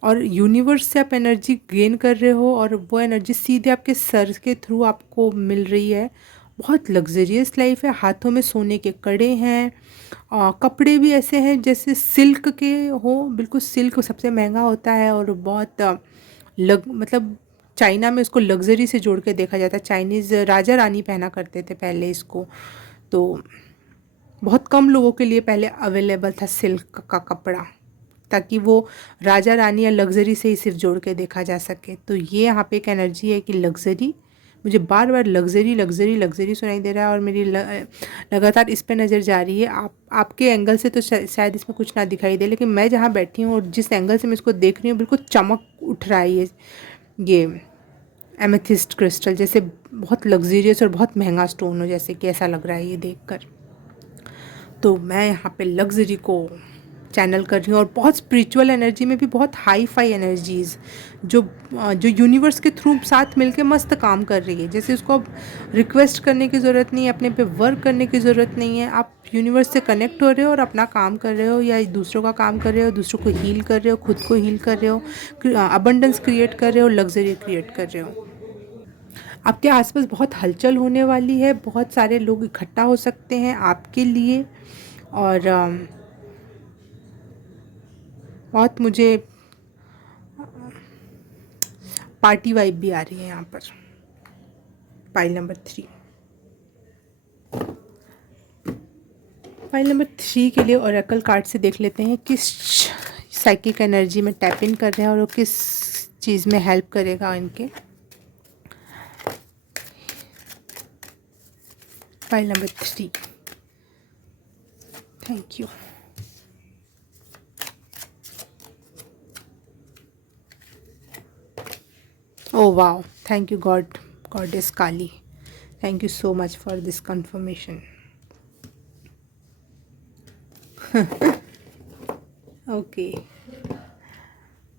और यूनिवर्स से आप एनर्जी गेन कर रहे हो, और वो एनर्जी सीधे आपके सर के थ्रू आपको मिल रही है। बहुत लग्जरियस लाइफ है, हाथों में सोने के कड़े हैं, कपड़े भी ऐसे हैं जैसे सिल्क के हो, बिल्कुल सिल्क सबसे महंगा होता है, और बहुत मतलब चाइना में इसको लग्जरी से जोड़ के देखा जाता है। चाइनीज़ राजा रानी पहना करते थे पहले इसको, तो बहुत कम लोगों के लिए पहले अवेलेबल था सिल्क का कपड़ा, ताकि वो राजा रानी या लग्ज़री से ही सिर्फ जोड़ के देखा जा सके। तो ये यहाँ पे एक एनर्जी है कि लग्ज़री, मुझे बार बार लग्ज़री लग्ज़री लग्ज़री सुनाई दे रहा है, और मेरी लगातार इस पे नज़र जा रही है। आपके एंगल से तो शायद इसमें कुछ ना दिखाई दे, लेकिन मैं जहाँ बैठी हूँ और जिस एंगल से मैं इसको देख रही हूँ, बिल्कुल चमक उठ रहा है ये एमेथिस्ट क्रिस्टल, जैसे बहुत लग्जरियस और बहुत महंगा स्टोन हो, जैसे कि ऐसा लग रहा है ये देखकर। तो मैं यहाँ पे लग्जरी को चैनल कर रही हूँ, और बहुत स्पिरिचुअल एनर्जी में भी बहुत हाई फाई एनर्जीज़ जो यूनिवर्स के थ्रू साथ मिलके मस्त काम कर रही है। जैसे उसको अब रिक्वेस्ट करने की ज़रूरत नहीं है, अपने पे वर्क करने की ज़रूरत नहीं है। आप यूनिवर्स से कनेक्ट हो रहे हो और अपना काम कर रहे हो, या दूसरों का काम कर रहे हो, दूसरों को हील कर रहे हो, खुद को हील कर रहे हो, अबंडेंस क्रिएट कर रहे हो, लग्जरी क्रिएट कर रहे हो। आपके आसपास बहुत हलचल होने वाली है, बहुत सारे लोग इकट्ठा हो सकते हैं आपके लिए, और बहुत मुझे पार्टी वाइब भी आ रही है यहाँ पर। पाइल नंबर 3, पाइल नंबर 3 के लिए ओरेकल कार्ड से देख लेते हैं किस साइकिक एनर्जी में टैप इन कर रहे हैं, और वो किस चीज़ में हेल्प करेगा इनके। Pile number 3, thank you. Oh wow, thank you Goddess Kali. Thank you so much for this confirmation. Okay,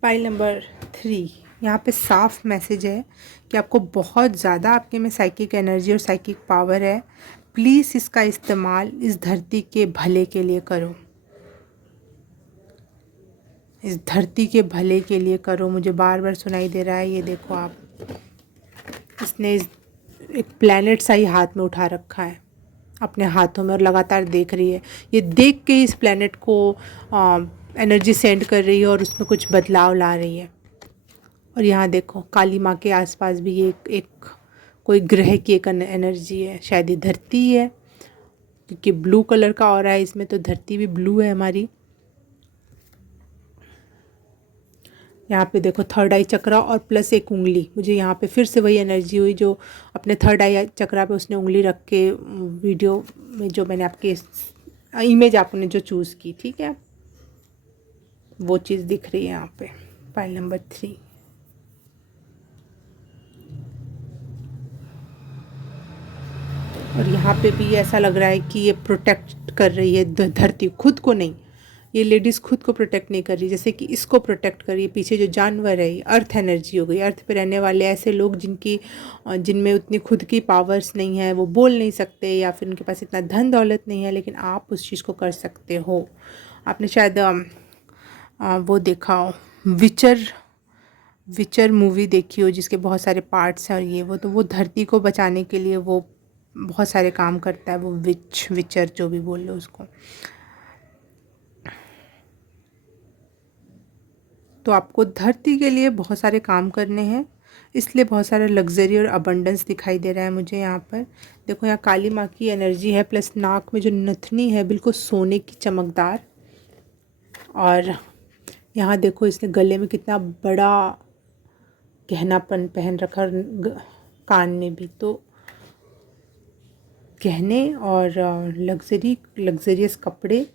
pile number 3, यहाँ पे साफ मैसेज है कि आपको बहुत ज़्यादा आपके में साइकिक एनर्जी और साइकिक पावर है। प्लीज़ इसका इस्तेमाल इस धरती के भले के लिए करो, इस धरती के भले के लिए करो। मुझे बार बार सुनाई दे रहा है, ये देखो आप, इसने एक प्लैनेट सा ही हाथ में उठा रखा है अपने हाथों में, और लगातार देख रही है। ये देख के इस प्लैनेट को एनर्जी सेंड कर रही है, और उसमें कुछ बदलाव ला रही है। और यहाँ देखो काली माँ के आसपास भी ये एक कोई ग्रह की एक एनर्जी है, शायद ये धरती है, क्योंकि ब्लू कलर का ऑरा है इसमें, तो धरती भी ब्लू है हमारी। यहाँ पे देखो थर्ड आई चक्रा और प्लस एक उंगली, मुझे यहाँ पे फिर से वही एनर्जी हुई जो अपने थर्ड आई चक्रा पे उसने उंगली रख के वीडियो में जो मैंने आपके इमेज आपने जो चूज़ की, ठीक है, वो चीज़ दिख रही है यहाँ पे। पाइल नंबर 3, और यहाँ पे भी ऐसा लग रहा है कि ये प्रोटेक्ट कर रही है धरती, खुद को नहीं, ये लेडीज़ खुद को प्रोटेक्ट नहीं कर रही, जैसे कि इसको प्रोटेक्ट कर रही है। पीछे जो जानवर है ये अर्थ एनर्जी हो गई, अर्थ पे रहने वाले ऐसे लोग जिनमें उतनी खुद की पावर्स नहीं है, वो बोल नहीं सकते या फिर उनके पास इतना धन दौलत नहीं है, लेकिन आप उस चीज़ को कर सकते हो। आपने शायद वो देखा हो, विचर मूवी देखी हो जिसके बहुत सारे पार्ट्स हैं, और ये वो तो वो धरती को बचाने के लिए वो बहुत सारे काम करता है, वो विचर जो भी बोल लो उसको। तो आपको धरती के लिए बहुत सारे काम करने हैं, इसलिए बहुत सारा लग्जरी और अबंडेंस दिखाई दे रहा है मुझे यहाँ पर। देखो यहाँ काली माँ की एनर्जी है, प्लस नाक में जो नथनी है बिल्कुल सोने की चमकदार, और यहाँ देखो इसने गले में कितना बड़ा गहनापन पहन रखा, कान में भी। तो गहने और लग्जरियस कपड़े,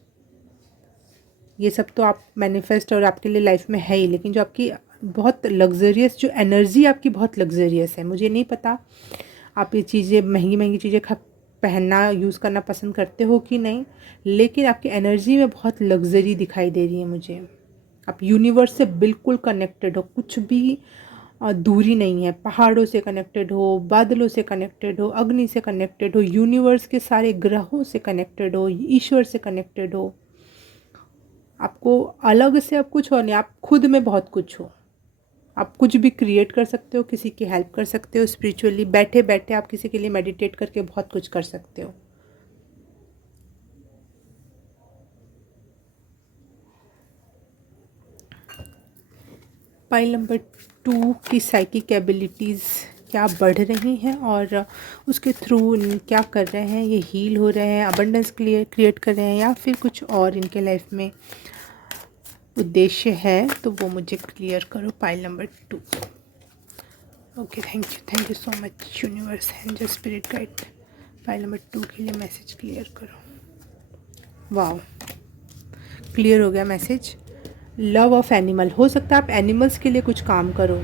ये सब तो आप मैनिफेस्ट और आपके लिए लाइफ में है ही, लेकिन जो आपकी बहुत लग्जरियस जो एनर्जी आपकी बहुत लग्जरियस है, मुझे नहीं पता आप ये चीज़ें महंगी महंगी चीज़ें पहनना यूज़ करना पसंद करते हो कि नहीं, लेकिन आपकी एनर्जी में बहुत लग्जरी दिखाई दे रही है मुझे। आप यूनिवर्स से बिल्कुल कनेक्टेड हो, कुछ भी दूरी नहीं है, पहाड़ों से कनेक्टेड हो, बादलों से कनेक्टेड हो, अग्नि से कनेक्टेड हो, यूनिवर्स के सारे ग्रहों से कनेक्टेड हो, ईश्वर से कनेक्टेड हो। आपको अलग से अब कुछ हो नहीं, आप खुद में बहुत कुछ हो, आप कुछ भी क्रिएट कर सकते हो, किसी की हेल्प कर सकते हो स्पिरिचुअली, बैठे बैठे आप किसी के लिए मेडिटेट करके बहुत कुछ कर सकते हो। पाइल नंबर 2 की साइकिक एबिलिटीज़ क्या बढ़ रही हैं और उसके थ्रू क्या कर रहे हैं, ये हील हो रहे हैं, अबंडेंस क्रिएट कर रहे हैं, या फिर कुछ और इनके लाइफ में उद्देश्य है, तो वो मुझे क्लियर करो। Pile number 2। Okay, thank you so much universe, angel, spirit guide. Pile number 2 के लिए मैसेज क्लियर करो। वाओ, क्लियर हो गया मैसेज। लव ऑफ एनिमल, हो सकता है आप एनिमल्स के लिए कुछ काम करो,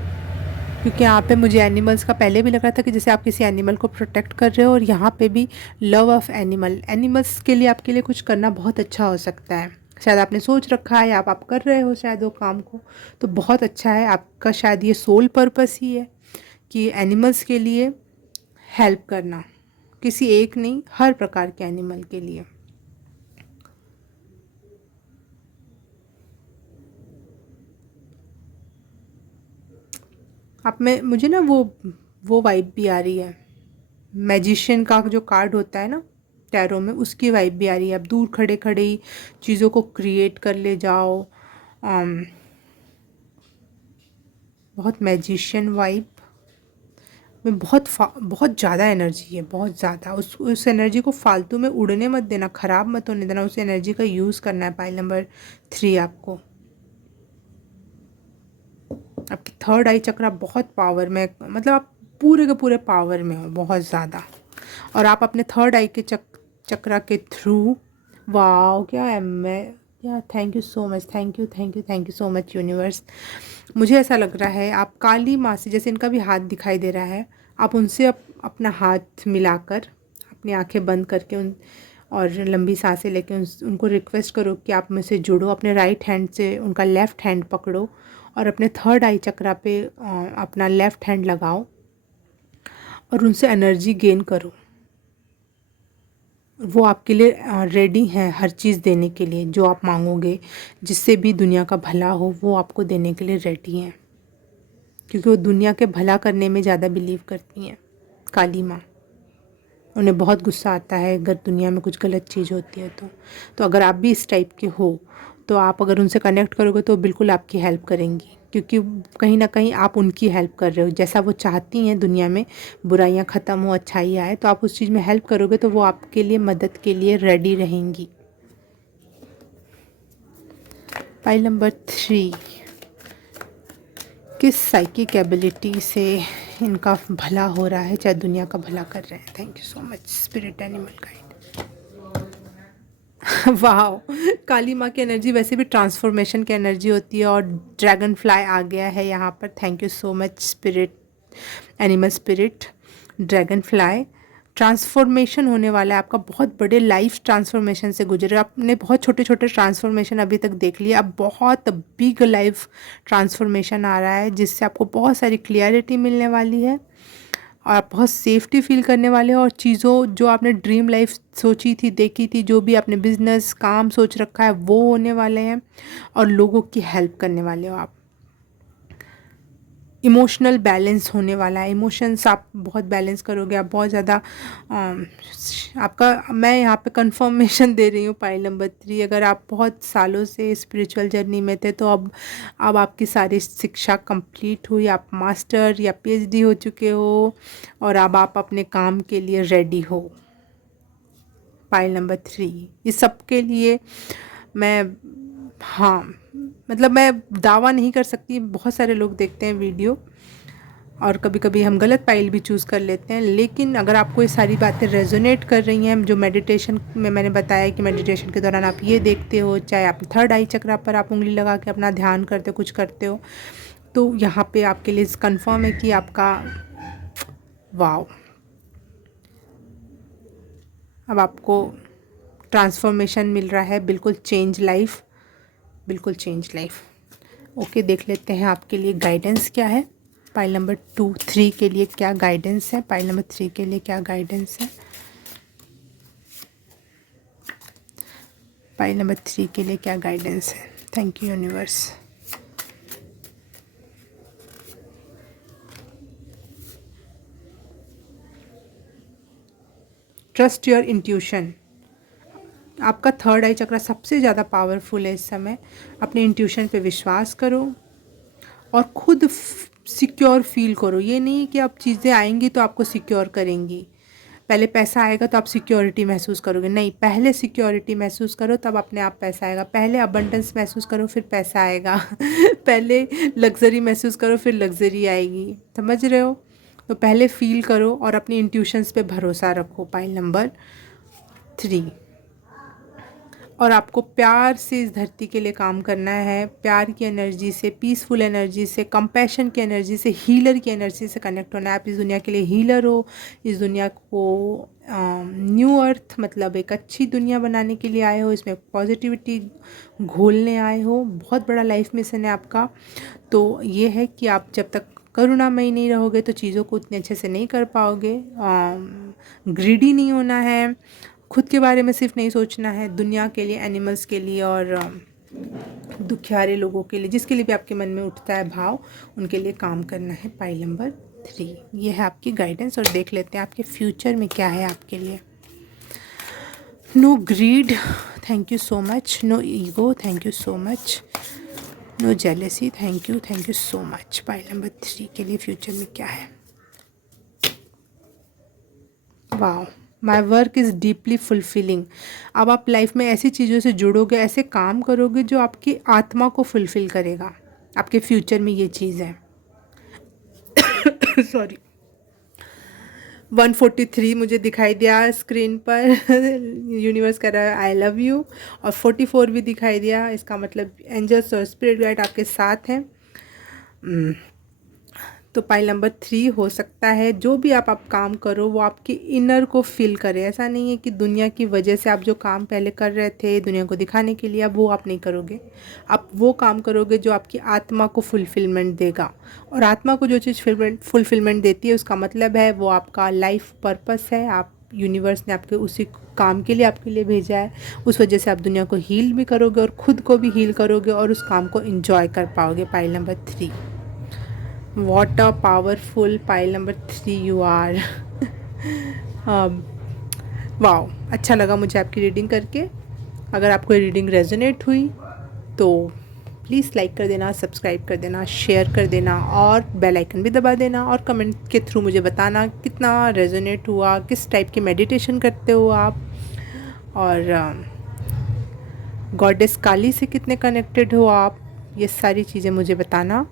क्योंकि यहाँ पे मुझे एनिमल्स का पहले भी लग रहा था कि जैसे आप किसी एनिमल को प्रोटेक्ट कर रहे हो, और यहाँ पे भी लव ऑफ एनिमल्स के लिए आपके लिए कुछ करना बहुत अच्छा हो सकता है। शायद आपने सोच रखा है, आप कर रहे हो शायद वो काम को, तो बहुत अच्छा है आपका। शायद ये सोल पर्पस ही है कि एनिमल्स के लिए हेल्प करना, किसी एक नहीं, हर प्रकार के एनिमल के लिए। आप में मुझे ना वो वाइब भी आ रही है, मैजिशियन का जो कार्ड होता है ना टैरो में, उसकी वाइब भी आ रही है। आप दूर खड़े खड़े ही चीज़ों को क्रिएट कर ले जाओ, बहुत मैजिशियन वाइब में, बहुत ज़्यादा एनर्जी है, बहुत ज़्यादा। उस एनर्जी को फालतू में उड़ने मत देना, ख़राब मत होने देना, उस एनर्जी का यूज़ करना है। पाइल नंबर 3 आपको, आपकी थर्ड आई चक्रा बहुत पावर में, मतलब आप पूरे के पूरे पावर में हो बहुत ज़्यादा, और आप अपने थर्ड आई के चक्रा के थ्रू, वाओ क्या है, मैं या thank you so much, thank you so much universe. मुझे ऐसा लग रहा है आप काली माँ से, जैसे इनका भी हाथ दिखाई दे रहा है, आप उनसे अपना हाथ मिलाकर, अपनी आंखें बंद करके और लंबी सांसें लेके उनको रिक्वेस्ट करो कि आप मुझसे जुड़ो। अपने राइट हैंड से उनका लेफ़्ट हैंड पकड़ो और अपने थर्ड आई चक्रा पे अपना लेफ़्ट हैंड लगाओ और उनसे एनर्जी गेन करो। वो आपके लिए रेडी हैं हर चीज़ देने के लिए, जो आप मांगोगे, जिससे भी दुनिया का भला हो, वो आपको देने के लिए रेडी हैं, क्योंकि वो दुनिया के भला करने में ज़्यादा बिलीव करती हैं काली माँ। उन्हें बहुत गुस्सा आता है अगर दुनिया में कुछ गलत चीज़ होती है तो अगर आप भी इस टाइप के हो, तो आप अगर उनसे कनेक्ट करोगे तो बिल्कुल आपकी हेल्प करेंगी, क्योंकि कहीं ना कहीं आप उनकी हेल्प कर रहे हो। जैसा वो चाहती हैं दुनिया में बुराइयां ख़त्म हो, अच्छाई आए, तो आप उस चीज़ में हेल्प करोगे तो वो आपके लिए मदद के लिए रेडी रहेंगी। पाइल नंबर 3, किस साइकिक एबिलिटी से इनका भला हो रहा है, चाहे दुनिया का भला कर रहे हैं। Thank you so much spirit animal guide. वाह, काली माँ की एनर्जी वैसे भी ट्रांसफॉर्मेशन की एनर्जी होती है, और ड्रैगन फ्लाई आ गया है यहाँ पर। Thank you so much spirit animal spirit dragon fly. Transformation होने वाला है आपका, बहुत बड़े लाइफ ट्रांसफॉर्मेशन से गुजरे। आपने बहुत छोटे छोटे ट्रांसफॉर्मेशन अभी तक देख लिया, अब बहुत बिग लाइफ ट्रांसफॉर्मेशन आ रहा है जिससे आपको बहुत सारी क्लियरिटी मिलने वाली है और आप बहुत सेफ्टी फील करने वाले हो। और चीज़ों जो आपने ड्रीम लाइफ सोची थी, देखी थी, जो भी आपने बिजनेस काम सोच रखा है वो होने वाले हैं और लोगों की हेल्प करने वाले हो आप। इमोशनल बैलेंस होने वाला है, इमोशंस आप बहुत बैलेंस करोगे। आप बहुत ज़्यादा आपका, मैं यहाँ पे कंफर्मेशन दे रही हूँ पाइल नंबर 3। अगर आप बहुत सालों से स्पिरिचुअल जर्नी में थे तो अब आपकी सारी शिक्षा कंप्लीट हुई, आप मास्टर या पीएचडी हो चुके हो और अब आप अपने काम के लिए रेडी हो। पाइल नंबर 3 इस सब के लिए मैं, हाँ मतलब मैं दावा नहीं कर सकती। बहुत सारे लोग देखते हैं वीडियो और कभी कभी हम गलत पाइल भी चूज़ कर लेते हैं, लेकिन अगर आपको ये सारी बातें रेजोनेट कर रही हैं, जो मेडिटेशन में मैंने बताया कि मेडिटेशन के दौरान आप ये देखते हो, चाहे आप थर्ड आई चक्रा पर आप उंगली लगा के अपना ध्यान करते हो, कुछ करते हो, तो यहाँ पे आपके लिए कंफर्म है कि आपका वाव, अब आपको ट्रांसफॉर्मेशन मिल रहा है, बिल्कुल चेंज लाइफ, बिल्कुल चेंज लाइफ। ओके, देख लेते हैं आपके लिए गाइडेंस क्या है। पाइल नंबर 3 के लिए क्या गाइडेंस है, पाइल नंबर 3 के लिए क्या गाइडेंस है, पाइल नंबर 3 के लिए क्या गाइडेंस है। Thank you universe. Trust your intuition. आपका थर्ड आई चक्रा सबसे ज़्यादा पावरफुल है इस समय। अपने इंट्यूशन पे विश्वास करो और खुद सिक्योर फील करो। ये नहीं कि अब चीज़ें आएंगी तो आपको सिक्योर करेंगी, पहले पैसा आएगा तो आप सिक्योरिटी महसूस करोगे, नहीं, पहले सिक्योरिटी महसूस करो तब अपने आप पैसा आएगा। पहले अबंडेंस महसूस करो फिर पैसा आएगा पहले लग्जरी महसूस करो फिर लग्जरी आएगी, समझ रहे हो? तो पहले फील करो और अपनी इंट्यूशंस पे भरोसा रखो। Pile number 3। और आपको प्यार से इस धरती के लिए काम करना है, प्यार की एनर्जी से, पीसफुल एनर्जी से, कंपैशन की एनर्जी से, हीलर की एनर्जी से कनेक्ट होना है। आप इस दुनिया के लिए हीलर हो, इस दुनिया को न्यू अर्थ मतलब एक अच्छी दुनिया बनाने के लिए आए हो, इसमें पॉजिटिविटी घोलने आए हो। बहुत बड़ा लाइफ मिशन है आपका। तो ये है कि आप जब तक करुणामयी नहीं रहोगे तो चीज़ों को उतने अच्छे से नहीं कर पाओगे। ग्रीडी नहीं होना है, खुद के बारे में सिर्फ नहीं सोचना है, दुनिया के लिए, एनिमल्स के लिए और दुखियारे लोगों के लिए, जिसके लिए भी आपके मन में उठता है भाव, उनके लिए काम करना है। पाइल नंबर 3 ये है आपकी गाइडेंस। और देख लेते हैं आपके फ्यूचर में क्या है आपके लिए। No greed, thank you so much. No ego, thank you so much. No jealousy, thank you so much. Pile number 3 के लिए फ्यूचर में क्या है। वाह, my work is deeply fulfilling. अब आप लाइफ में ऐसी चीज़ों से जुड़ोगे, ऐसे काम करोगे जो आपकी आत्मा को फुलफिल करेगा। आपके फ्यूचर में ये चीज़ है सॉरी 143 मुझे दिखाई दिया स्क्रीन पर यूनिवर्स कह रहा है आई लव यू। और 44 भी दिखाई दिया, इसका मतलब एंजल्स और स्पिरिट गाइड आपके साथ हैं। तो पाइल नंबर 3 हो सकता है जो भी आप काम करो वो आपकी इनर को फील करे। ऐसा नहीं है कि दुनिया की वजह से आप जो काम पहले कर रहे थे दुनिया को दिखाने के लिए, अब वो आप नहीं करोगे। आप वो काम करोगे जो आपकी आत्मा को फुलफिलमेंट देगा। और आत्मा को जो चीज़ फुलफिलमेंट देती है उसका मतलब है वो आपका लाइफ पर्पस है। आप यूनिवर्स ने आपके उसी काम के लिए आपके लिए भेजा है। उस वजह से आप दुनिया को हील भी करोगे और ख़ुद को भी हील करोगे और उस काम को एंजॉय कर पाओगे। Pile number 3, what a powerful pile number 3 you are. Wow, अच्छा लगा मुझे आपकी रीडिंग करके। अगर आपको रीडिंग रेजोनेट हुई तो प्लीज़ लाइक कर देना, सब्सक्राइब कर देना, शेयर कर देना और बेल आइकन भी दबा देना। और कमेंट के थ्रू मुझे बताना कितना रेजोनेट हुआ, किस टाइप के मेडिटेशन करते हो आप, और गॉडेस काली से कितने कनेक्टेड हो आप, ये सारी चीज़ें मुझे बताना।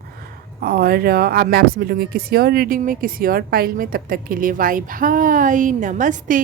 और अब मैं आपसे मिलूँगी किसी और रीडिंग में, किसी और पाइल में। तब तक के लिए बाय बाय, नमस्ते।